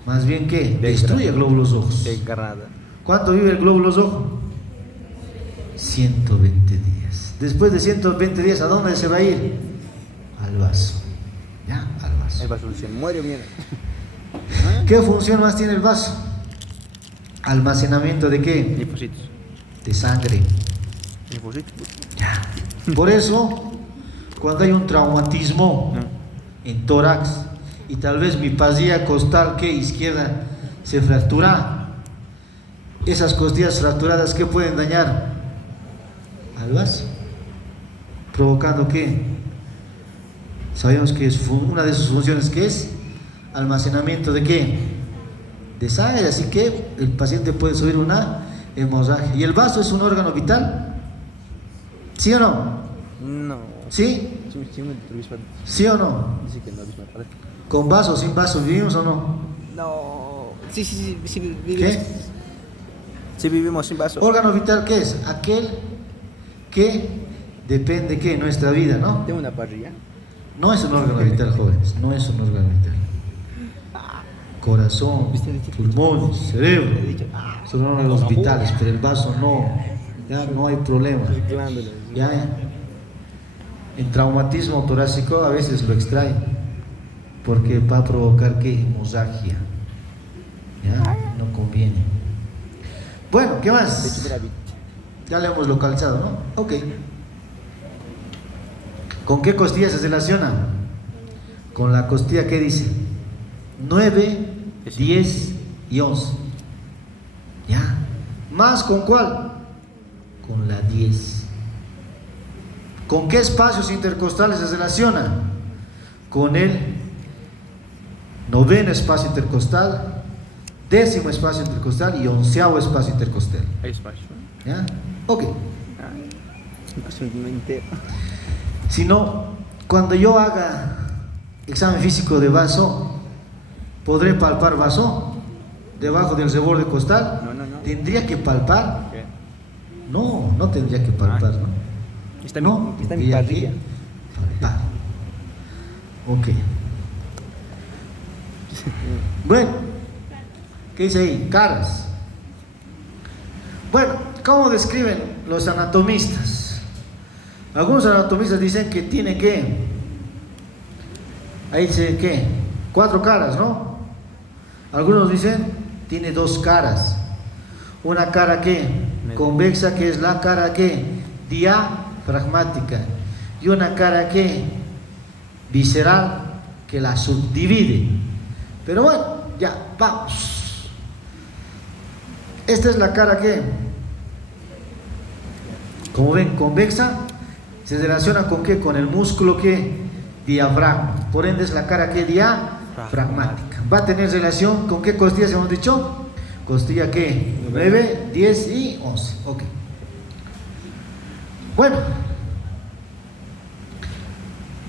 más bien que destruye glóbulos rojos. ¿Cuánto vive el glóbulo rojo? 120 días. Después de 120 días, ¿a dónde se va a ir? Al vaso. ¿Ya? Al vaso. El vaso se muere, mierda. ¿Qué función más tiene el vaso? Almacenamiento de qué? Linfocitos. De sangre. Linfocitos. Ya. Por eso, cuando hay un traumatismo en tórax y tal vez mi pasilla costal que izquierda se fractura, esas costillas fracturadas que pueden dañar al vaso, provocando que sabemos que es una de sus funciones que es almacenamiento de qué, de sangre, así que el paciente puede subir una hemorragia. ¿Y el vaso es un órgano vital? ¿Sí o no? No. ¿Sí? ¿Sí o no? Dice que no, dice que ¿Con vaso o sin vaso vivimos o no? no. Sí, vivimos. ¿Qué? Sí, vivimos sin vaso. ¿Órgano vital qué es? Aquel que depende de nuestra vida, ¿no? Tengo una parrilla. No es un órgano vital, jóvenes, no es un órgano vital. Corazón, pulmones, cerebro, son órganos vitales, pero el vaso no, ya no hay problema. Ya en traumatismo torácico a veces lo extrae, porque va a provocar que hemorragia, ya no conviene. Bueno, ¿qué más? Ya le hemos localizado, ¿no? Ok. ¿Con qué costilla se relaciona? Con la costilla que dice 9, 10 y 11. ¿Ya? ¿Más con cuál? Con la 10. ¿Con qué espacios intercostales se relaciona? Con el 9º espacio intercostal, 10º espacio intercostal y 11º espacio intercostal. Hay espacio. ¿Ya? Ok. Impresionante. Si no, cuando yo haga examen físico de vaso, ¿podré palpar vaso debajo del reborde costal? No. ¿Tendría que palpar? ¿Qué? No tendría que palpar, ¿no? Está en mi parrilla. Palpar. Ok. Bueno, ¿qué dice ahí? Caras. Bueno, ¿cómo describen los anatomistas? Algunos anatomistas dicen que tiene que, ahí dice que 4 caras, ¿no? Algunos dicen tiene 2 caras. Una cara que convexa, que es la cara que diafragmática, y una cara que visceral, que la subdivide. Pero bueno, ya vamos. Esta es la cara que, como ven, convexa. Se relaciona con qué? Con el músculo que diafragma. Por ende es la cara que diafragmática. Va a tener relación con qué costillas hemos dicho. Costilla que 9, 10 y 11. Ok. Bueno,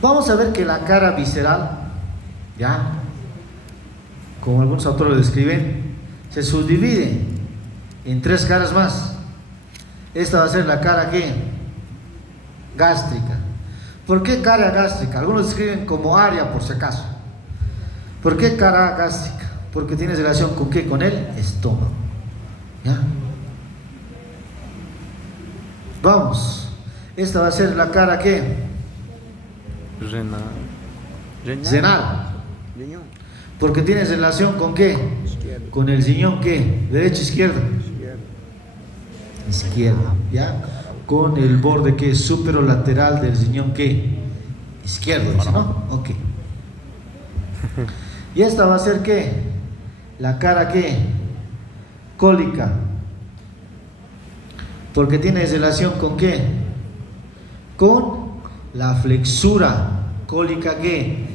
vamos a ver que la cara visceral, ya, como algunos autores lo describen, se subdivide en 3 caras más. Esta va a ser la cara que gástrica. ¿Por qué cara gástrica? Algunos escriben como área por si acaso. ¿Por qué cara gástrica? Porque tiene relación con qué? Con el estómago. ¿Ya? Vamos. Esta va a ser la cara que renal. Porque tiene relación con qué? Con el riñón que derecho izquierdo. Izquierdo. ¿Ya? Con el borde que es superolateral del riñón que izquierdo, ¿no? Ok. Y esta va a ser que la cara que cólica, porque tiene relación con qué, con la flexura cólica que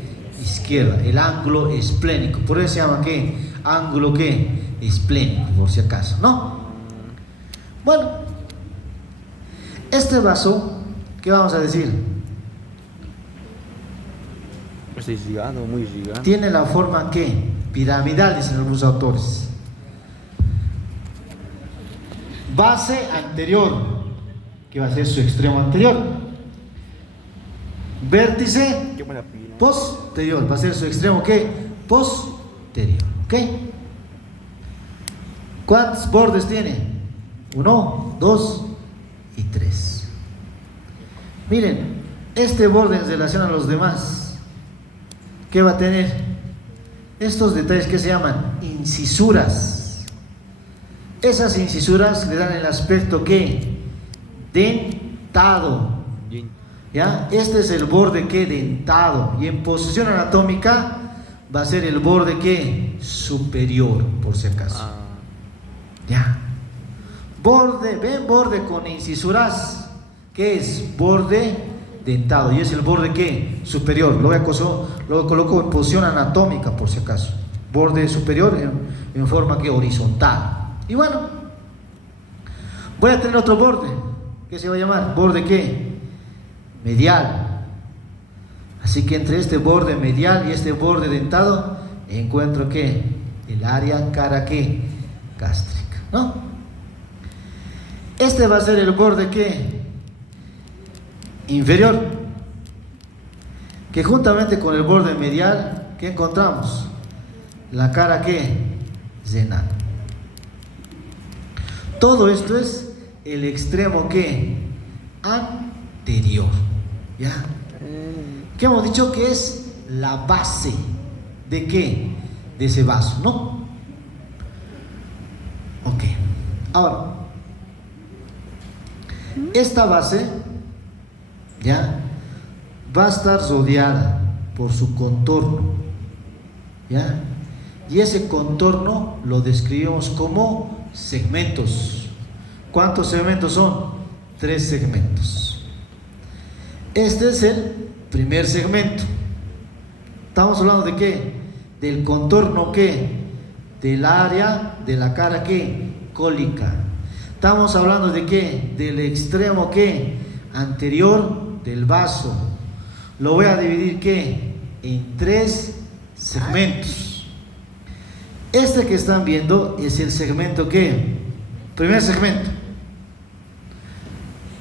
izquierda, el ángulo esplénico. Por eso se llama que ángulo que esplénico, por si acaso, ¿no? Bueno, este vaso, ¿qué vamos a decir? Es gigante, muy gigante. Tiene la forma que piramidal, dicen algunos autores. Base anterior, que va a ser su extremo anterior. Vértice posterior, va a ser su extremo ¿qué? Posterior, ¿ok? ¿Cuántos bordes tiene? 1, 2 y 3. Miren, este borde en relación a los demás, ¿qué va a tener? Estos detalles que se llaman incisuras. Esas incisuras le dan el aspecto que dentado. ¿Ya? Este es el borde que dentado, y en posición anatómica va a ser el borde que superior, por si acaso. Ah, ¿Ya? Borde, ven borde con incisuras, que es borde dentado, y es el borde que superior. Lo coloco en posición anatómica, por si acaso. Borde superior en forma que horizontal. Y bueno, voy a tener otro borde que se va a llamar borde que medial. Así que entre este borde medial y este borde dentado encuentro que el área cara que gástrica, ¿no? Este va a ser el borde que inferior, que juntamente con el borde medial, ¿qué encontramos? La cara que renal. Todo esto es el extremo que anterior, ¿ya? Que hemos dicho que es la base de qué, de ese vaso, ¿no? Ok, ahora esta base, ¿ya?, va a estar rodeada por su contorno, ¿ya? Y ese contorno lo describimos como segmentos. ¿Cuántos segmentos son? 3 segmentos. Este es el primer segmento. Estamos hablando de qué, del contorno que, del área de la cara que cólica. Estamos hablando de qué, del extremo que anterior del vaso. Lo voy a dividir que en 3 segmentos. Este que están viendo es el segmento que, primer segmento.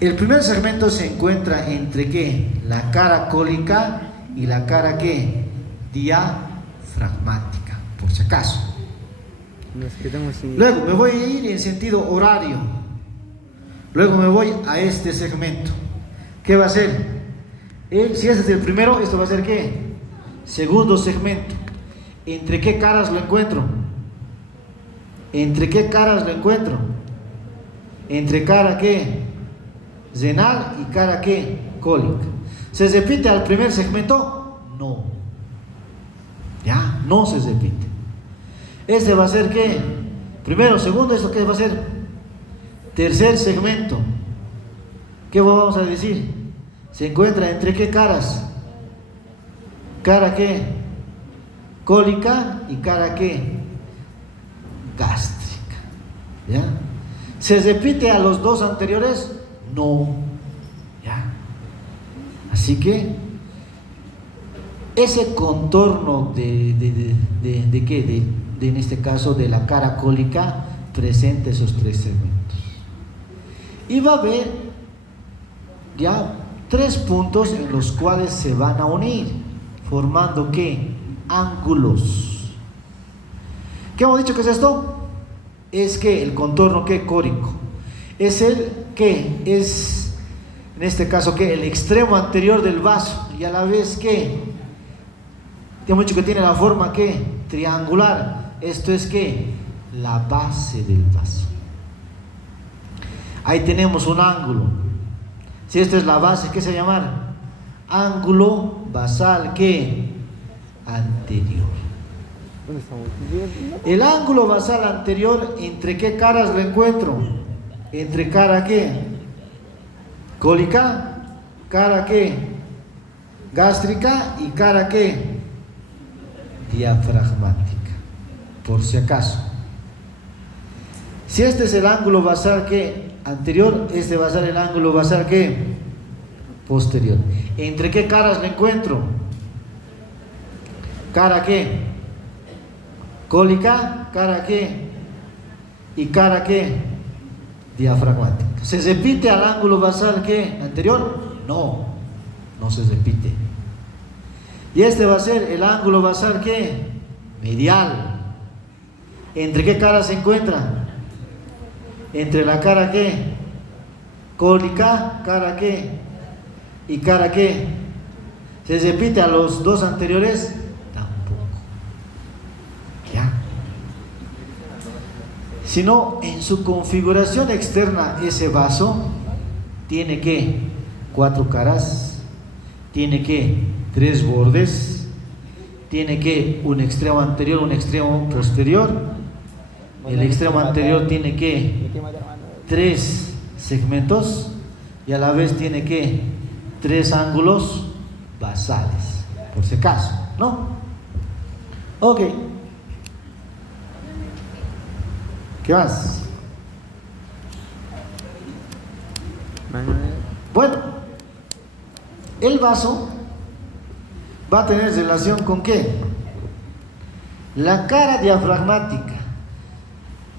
El primer segmento se encuentra entre qué, la cara cólica y la cara que diafragmática, por si acaso. nos quedamos sin... Luego me voy a ir en sentido horario. Luego me voy a este segmento. ¿Qué va a ser? Si este es el primero, esto va a ser ¿qué? Segundo segmento. ¿Entre qué caras lo encuentro? ¿Entre qué caras lo encuentro? ¿Entre cara qué? Renal y cara qué? Cólica. ¿Se repite al primer segmento? No. Ya, no se repite. Este va a ser ¿qué? Primero, segundo, ¿esto qué va a ser? Tercer segmento. ¿Qué vamos a decir? Se encuentra entre qué caras? Cara qué? Cólica y cara qué? Gástrica. ¿Ya? ¿Se repite a los 2 anteriores? No. ¿Ya? Así que ese contorno de qué, en este caso de la cara cólica, presenta esos 3 segmentos. Y va a haber ya 3 puntos en los cuales se van a unir, formando ¿qué? Ángulos. ¿Qué hemos dicho que es esto? Es que el contorno ¿qué? Córico. Es el que es, en este caso, ¿qué? El extremo anterior del vaso, y a la vez que hemos dicho que tiene la forma ¿qué? Triangular. Esto es que la base del vaso. Ahí tenemos un ángulo. Si esta es la base, ¿qué se va a llamar? Ángulo basal ¿qué? Anterior. ¿Dónde estamos? El ángulo basal anterior, ¿entre qué caras lo encuentro? ¿Entre cara qué? Cólica, cara qué? Gástrica y cara qué? Diafragmática, por si acaso. Si este es el ángulo basal ¿qué? Anterior, este va a ser el ángulo basal ¿qué? Posterior. ¿Entre qué caras lo encuentro? ¿Cara qué? Cólica, cara qué? Y cara qué? Diafragmática. ¿Se repite al ángulo basal ¿qué? Anterior? No, no se repite. Y este va a ser el ángulo basal ¿qué? Medial. ¿Entre qué caras se encuentra? Entre la cara ¿qué? Cólica, cara ¿qué? Y cara ¿qué? ¿Se repite a los 2 anteriores? Tampoco. ¿Ya? Sino en su configuración externa ese vaso tiene ¿qué? 4 caras tiene que 3 bordes, tiene que un extremo anterior, un extremo posterior. El extremo anterior tiene que 3 segmentos y a la vez tiene que 3 ángulos basales, por si acaso, ¿no? Ok. ¿Qué más? Bueno, el vaso va a tener relación con ¿qué? La cara diafragmática,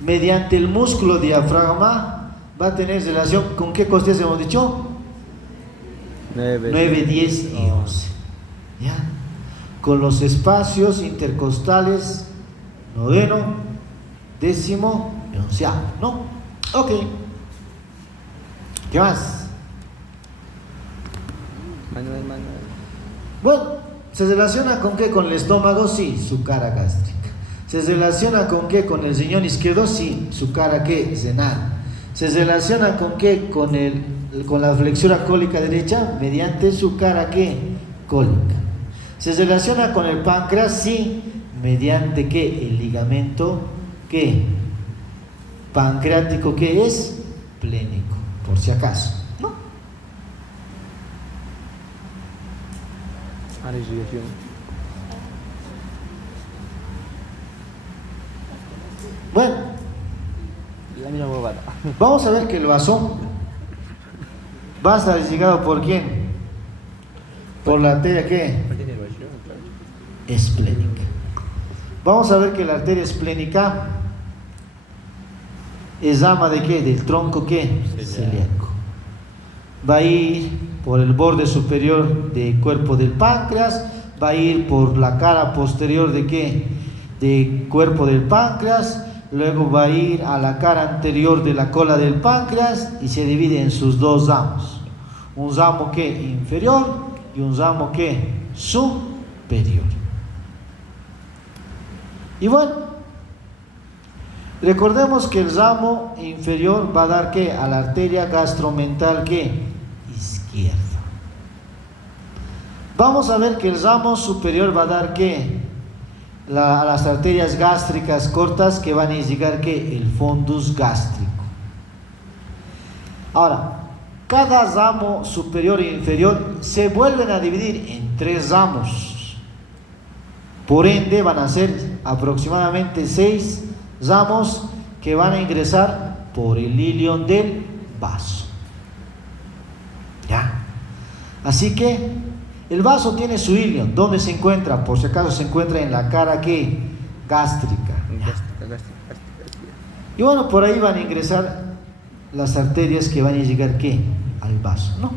mediante el músculo diafragma, va a tener relación con ¿qué costillas hemos dicho? 9, 10 y 11. ¿Ya? Con los espacios intercostales noveno, décimo y onceavo, ¿no? Ok. ¿Qué más? Manuel. Bueno, ¿se relaciona con qué? Con el estómago, sí, su cara gástrica. ¿Se relaciona con qué? Con el riñón izquierdo, sí, su cara ¿qué? Renal. ¿Se relaciona con qué? Con la flexura cólica derecha, mediante su cara ¿qué? Cólica. ¿Se relaciona con el páncreas? Sí, mediante ¿qué? El ligamento ¿qué? Pancreático, ¿qué es? Plénico, por si acaso, ¿no? Bueno, La misma bobada. vamos a ver que el vaso va a estar llegado por quién? Por la arteria ¿qué? Esplénica. Vamos a ver que la arteria esplénica es rama de qué? Del tronco ¿qué? Celíaco. Va a ir por el borde superior del cuerpo del páncreas, va a ir por la cara posterior de qué? Del cuerpo del páncreas, luego va a ir a la cara anterior de la cola del páncreas y se divide en sus 2 ramos. Un ramo ¿qué? Inferior y un ramo ¿qué? Superior. Y bueno, recordemos que el ramo inferior va a dar ¿qué? A la arteria gastromental ¿qué? Izquierda. Vamos a ver que el ramo superior va a dar ¿qué? A las arterias gástricas cortas que van a llegar ¿qué? El fundus gástrico. Ahora, cada ramo superior e inferior se vuelven a dividir en 3 ramos. Por ende van a ser aproximadamente 6 ramos que van a ingresar por el ilion del vaso. ¿Ya? Así que el vaso tiene su ilion. ¿Dónde se encuentra? Por si acaso se encuentra en la cara ¿qué? Gástrica. Y bueno, por ahí van a ingresar las arterias que van a llegar ¿qué? Al vaso, ¿no?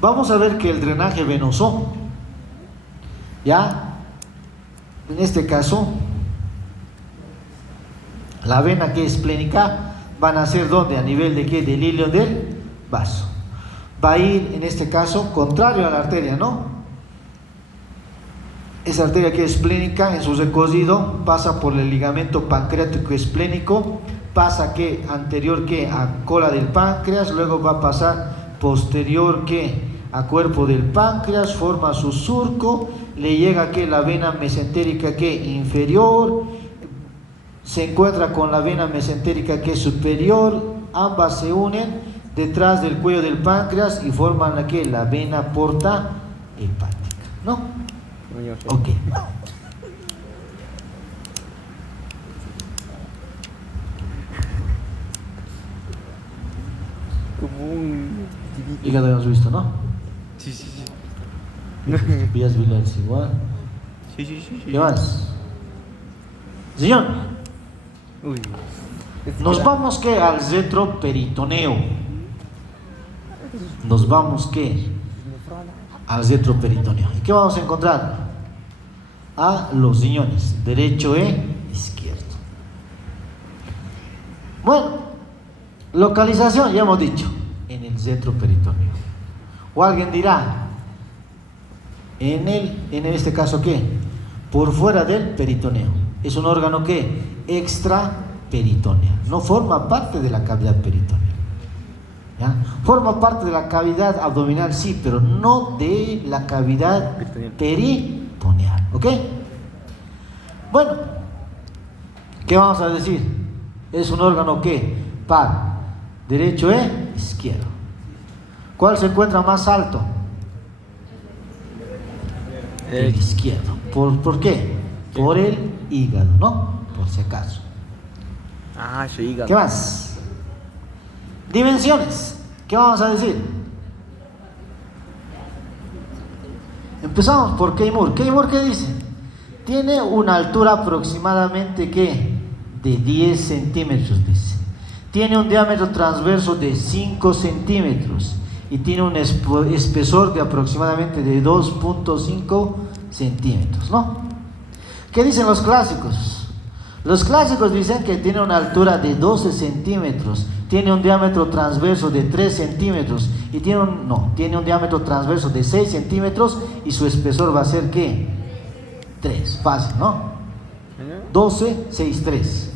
Vamos a ver que el drenaje venoso, ya, en este caso, la vena que es esplénica van a ser ¿dónde? A nivel de ¿qué? Del ilion del vaso. Va a ir, en este caso, contrario a la arteria, ¿no? Esa arteria que es esplénica, en su recorrido, pasa por el ligamento pancreático esplénico, pasa ¿qué? Anterior ¿qué? A cola del páncreas, luego va a pasar posterior ¿qué? A cuerpo del páncreas, forma su surco, le llega ¿qué? La vena mesentérica ¿qué? Inferior, se encuentra con la vena mesentérica que es superior, ambas se unen detrás del cuello del páncreas y forman la, ¿qué? La vena porta hepática, ¿no? Ok. Como un... Ya lo habíamos visto, ¿no? Sí. Vías biliares igual. Sí. ¿Qué más? Señor, Uy. nos vamos ¿qué? Al retroperitoneo. Nos vamos ¿qué? Al retroperitoneo. ¿Y qué vamos a encontrar? A los riñones, derecho e izquierdo. Bueno, localización ya hemos dicho, en el retroperitoneo. O alguien dirá, en este caso ¿qué? Por fuera del peritoneo. Es un órgano ¿qué? Extra peritoneal, no forma parte de la cavidad peritoneal. ¿Ya? Forma parte de la cavidad abdominal, sí, pero no de la cavidad peritoneal. ¿Ok? Bueno, ¿qué vamos a decir? Es un órgano que par derecho e izquierdo. ¿Cuál se encuentra más alto? El izquierdo. ¿Por qué? Por el hígado, ¿no? Por si acaso. Ah, su hígado. ¿Qué más? Dimensiones. ¿Qué vamos a decir? Empezamos por Keimur. ¿Keimur qué dice? Tiene una altura aproximadamente ¿qué? De 10 centímetros, dice. Tiene un diámetro transverso de 5 centímetros y tiene un espesor de aproximadamente de 2.5 centímetros, ¿no? ¿Qué dicen los clásicos? Los clásicos dicen que tiene una altura de 12 centímetros, tiene un diámetro transverso de 3 centímetros y tiene un diámetro transverso de 6 centímetros y su espesor va a ser ¿qué? 3, fácil, ¿no? 12, 6, 3.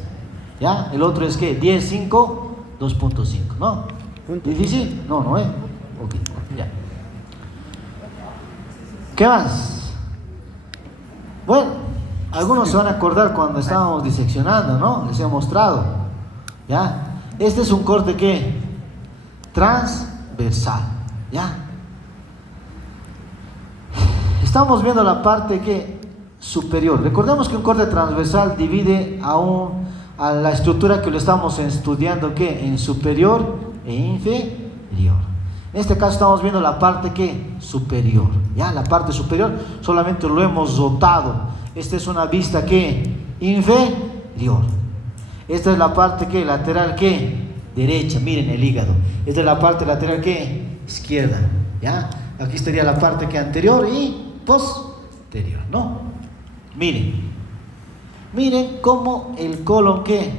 ¿Ya? El otro es ¿qué? 10, 5, 2.5, ¿no? ¿Difícil? No, no es. Ok, ya. ¿Qué más? Bueno, algunos se van a acordar cuando estábamos diseccionando, ¿no? Les he mostrado. ¿Ya? Este es un corte ¿qué? Transversal. ¿Ya? Estamos viendo la parte ¿qué? Superior. Recordemos que un corte transversal divide a la estructura que lo estamos estudiando ¿qué? En superior e inferior. En este caso estamos viendo la parte ¿qué? Superior. ¿Ya? La parte superior solamente lo hemos dotado. Esta es una vista ¿qué? Inferior. Esta es la parte ¿qué? Lateral ¿qué? Derecha. Miren el hígado. Esta es la parte lateral ¿qué? Izquierda. ¿Ya? Aquí estaría la parte ¿qué? Anterior y posterior, ¿no? Miren cómo el colon ¿qué?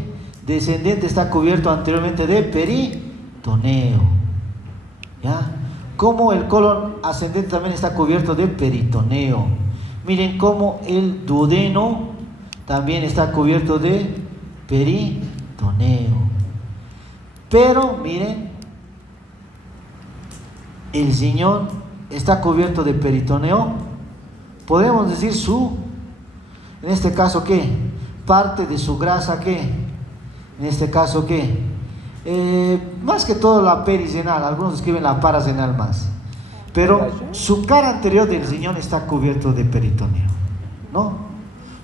Descendente está cubierto anteriormente de peritoneo. ¿Ya? Cómo el colon ascendente también está cubierto de peritoneo. Miren cómo el duodeno también está cubierto de peritoneo. Pero miren, el riñón está cubierto de peritoneo. Podemos decir en este caso ¿qué? Parte de su grasa ¿qué? En este caso ¿qué? Más que todo la perirenal, algunos escriben la pararenal más. Pero su cara anterior del riñón está cubierto de peritoneo, ¿no?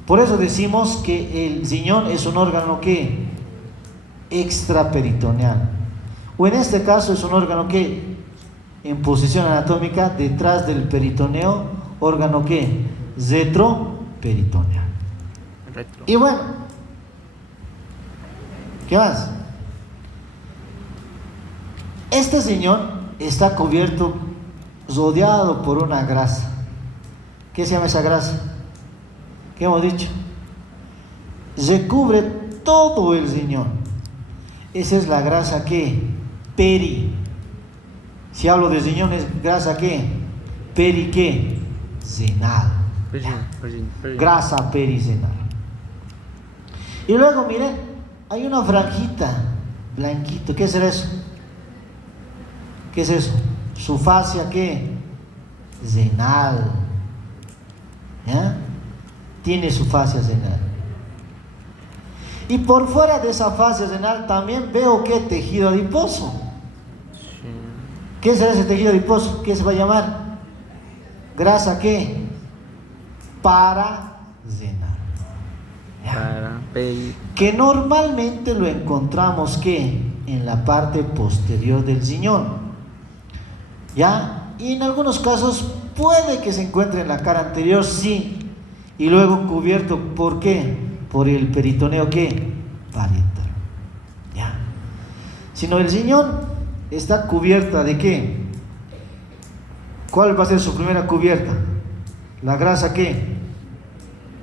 Por eso decimos que el riñón es un órgano ¿qué? Extraperitoneal. O en este caso es un órgano ¿qué? En posición anatómica detrás del peritoneo, órgano ¿qué? Retroperitoneal. Y bueno, ¿qué más? Este riñón está cubierto, rodeado por una grasa. ¿Qué se llama esa grasa? ¿Qué hemos dicho? Recubre todo el riñón. Esa es la grasa ¿qué? Peri. Si hablo de riñón es grasa ¿qué? Peri ¿qué? Renal. Grasa perirenal. Y luego miren, hay una franjita blanquito. ¿Qué será eso? ¿Qué es eso? Su fascia ¿qué? Renal. ¿Ya? Tiene su fascia renal. Y por fuera de esa fascia renal también veo ¿qué? Tejido adiposo. ¿Qué será ese tejido adiposo? ¿Qué se va a llamar? Grasa ¿qué? Pararenal. Que normalmente lo encontramos ¿qué? En la parte posterior del riñón. ¿Ya? Y en algunos casos puede que se encuentre en la cara anterior, sí. Y luego cubierto, ¿por qué? Por el peritoneo ¿qué? Parietal. ¿Ya? Sino el riñón está cubierta ¿de qué? ¿Cuál va a ser su primera cubierta? La grasa ¿qué?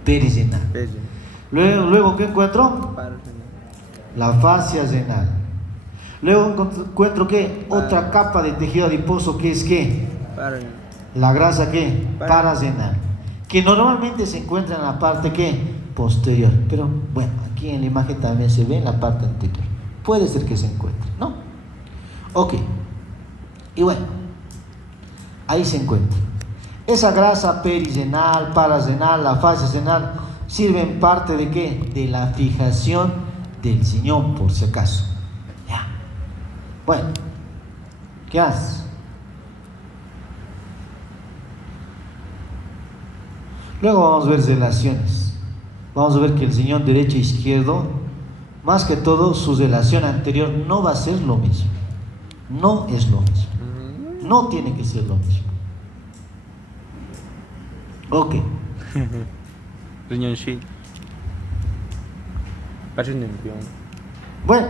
Perirenal. Luego ¿qué encuentro? La fascia renal. Luego encuentro ¿qué? Otra capa de tejido adiposo que es ¿qué? La grasa ¿qué? Pararenal, que normalmente se encuentra en la parte ¿qué? Posterior. Pero bueno, Aquí en la imagen también se ve en la parte anterior. Puede ser que se encuentre, ¿no? Ok. Y bueno, ahí se encuentra. Esa grasa perisenal, parasenal, la fase senal, sirven parte de ¿qué? De la fijación del riñón, por si acaso. Ya. Bueno, ¿qué haces? Luego vamos a ver relaciones. Vamos a ver que el riñón derecho e izquierdo, más que todo, su relación anterior no va a ser lo mismo. No es lo mismo. No tiene que ser lo mismo. Ok. Riñón sí. Riñón. Bueno,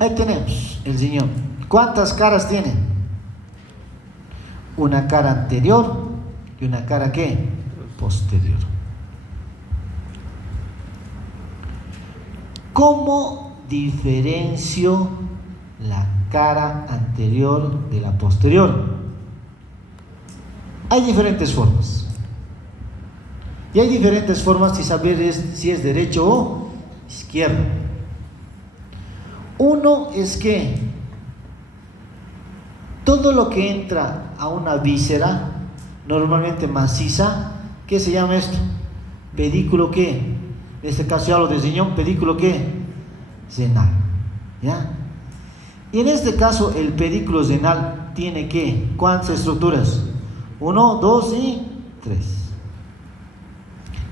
ahí tenemos el riñón. ¿Cuántas caras tiene? Una cara anterior y una cara ¿qué? Posterior. ¿Cómo diferencio la cara anterior de la posterior? Hay diferentes formas. Y hay diferentes formas de saber si es derecho o izquierdo. Uno es que todo lo que entra a una víscera, normalmente maciza, ¿qué se llama esto? Pedículo ¿qué? En este caso yo hablo de riñón, pedículo ¿qué? Renal. ¿Ya? Y en este caso el pedículo renal tiene ¿qué? ¿Cuántas estructuras? 1, 2 y 3.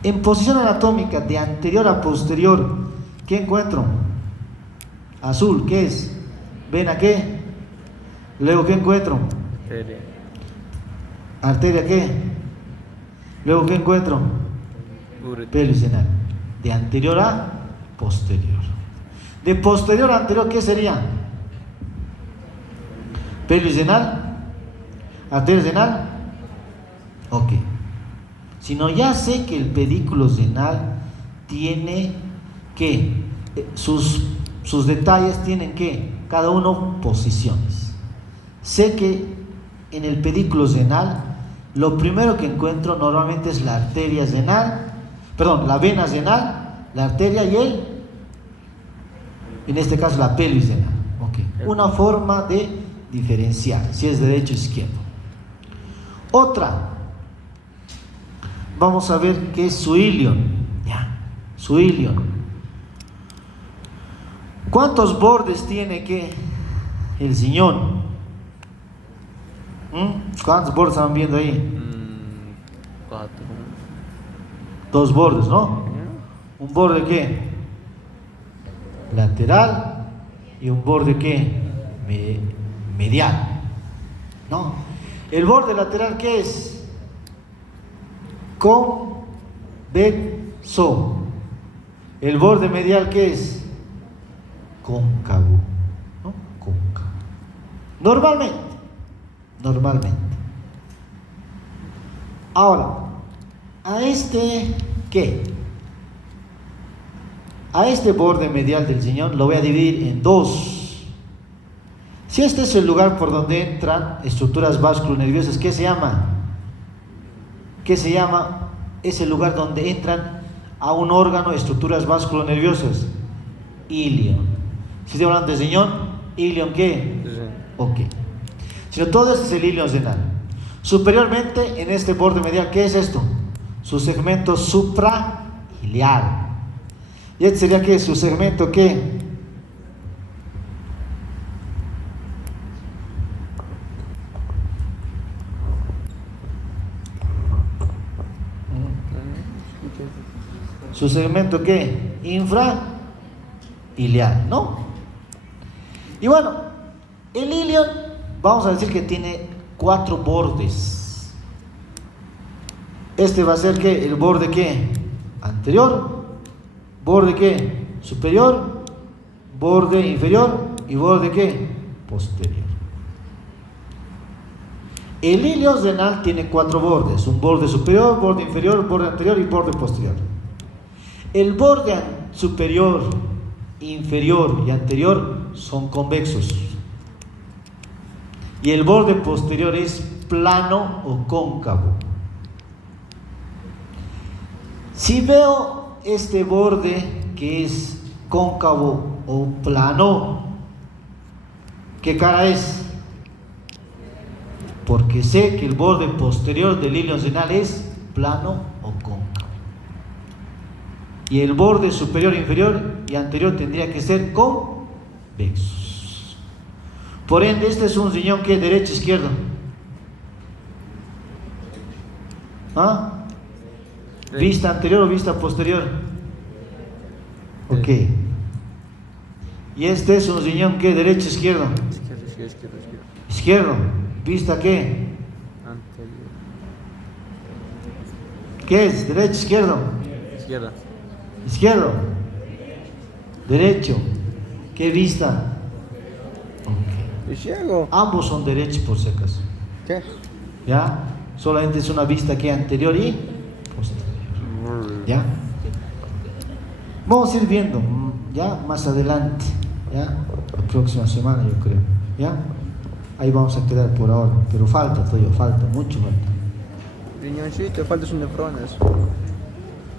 En posición anatómica de anterior a posterior, ¿qué encuentro? Azul, ¿qué es? ¿Vena qué? Luego, ¿qué encuentro? Arteria. ¿Arteria qué? Luego, ¿qué encuentro? Pelvis renal. De anterior a posterior. De posterior a anterior, ¿qué sería? Pelvis renal. Arteria renal. Ok. Si no, ya sé que el pedículo renal tiene que, sus detalles tienen que, cada uno posiciones. Sé que en el pedículo renal, lo primero que encuentro normalmente es la arteria renal, perdón, la vena renal, la arteria y en este caso la pelvis renal. Okay. Una forma de diferenciar si es derecho o izquierdo. Otra, vamos a ver qué es su ilion. Ya, su ilion. ¿Cuántos bordes tiene que el riñón? ¿Cuántos bordes están viendo ahí? 4. 2 bordes, ¿no? ¿Un borde qué? Lateral y un borde qué? Medial. ¿No? ¿El borde lateral qué es? Convexo. ¿El borde medial qué es? Cóncavo. ¿No? Cóncavo. Normalmente. Ahora, a este ¿qué? A este borde medial del riñón lo voy a dividir en dos. Si este es el lugar por donde entran estructuras vasculonerviosas, ¿qué se llama? ¿Qué se llama? Es el lugar donde entran a un órgano estructuras vasculonerviosas. Ilion. Si estoy hablando de riñón, ilion ¿qué? Sí. Ok. Sino todo esto es el ilion renal. Superiormente, en este borde medial, ¿qué es esto? Su segmento suprailiar. ¿Y este sería qué? Su segmento ¿qué? Su segmento ¿qué? Infrailiar, ¿no? Y bueno, el ilion, vamos a decir que tiene 4 bordes. Este va a ser ¿qué? El borde ¿qué? Anterior, borde ¿qué? Superior, borde inferior y borde ¿qué? Posterior. El ilion renal tiene 4 bordes: un borde superior, borde inferior, borde anterior y borde posterior. El borde superior, inferior y anterior son convexos. Y el borde posterior es plano o cóncavo. Si veo este borde que es cóncavo o plano, ¿qué cara es? Porque sé que el borde posterior del ilion renal es plano o cóncavo. Y el borde superior, inferior y anterior tendría que ser convexos. Por ende, este es un riñón que es derecho, izquierdo. ¿Ah? ¿Vista anterior o vista posterior? Ok. Y este es un riñón que es derecho, izquierdo. Izquierdo. Izquierdo. ¿Vista qué? Anterior. ¿Qué es? ¿Derecho, izquierdo? Izquierda. Izquierdo. Derecho. ¿Qué vista? Ok. ¿Y ciego? Ambos son derechos por si acaso. ¿Qué? ¿Ya? Solamente es una vista que anterior y posterior. ¿Ya? Vamos a ir viendo, ya más adelante, ya, la próxima semana yo creo, ya, ahí vamos a quedar por ahora, pero falta todavía, falta, mucho falta. Riñoncito, falta sus nefrones.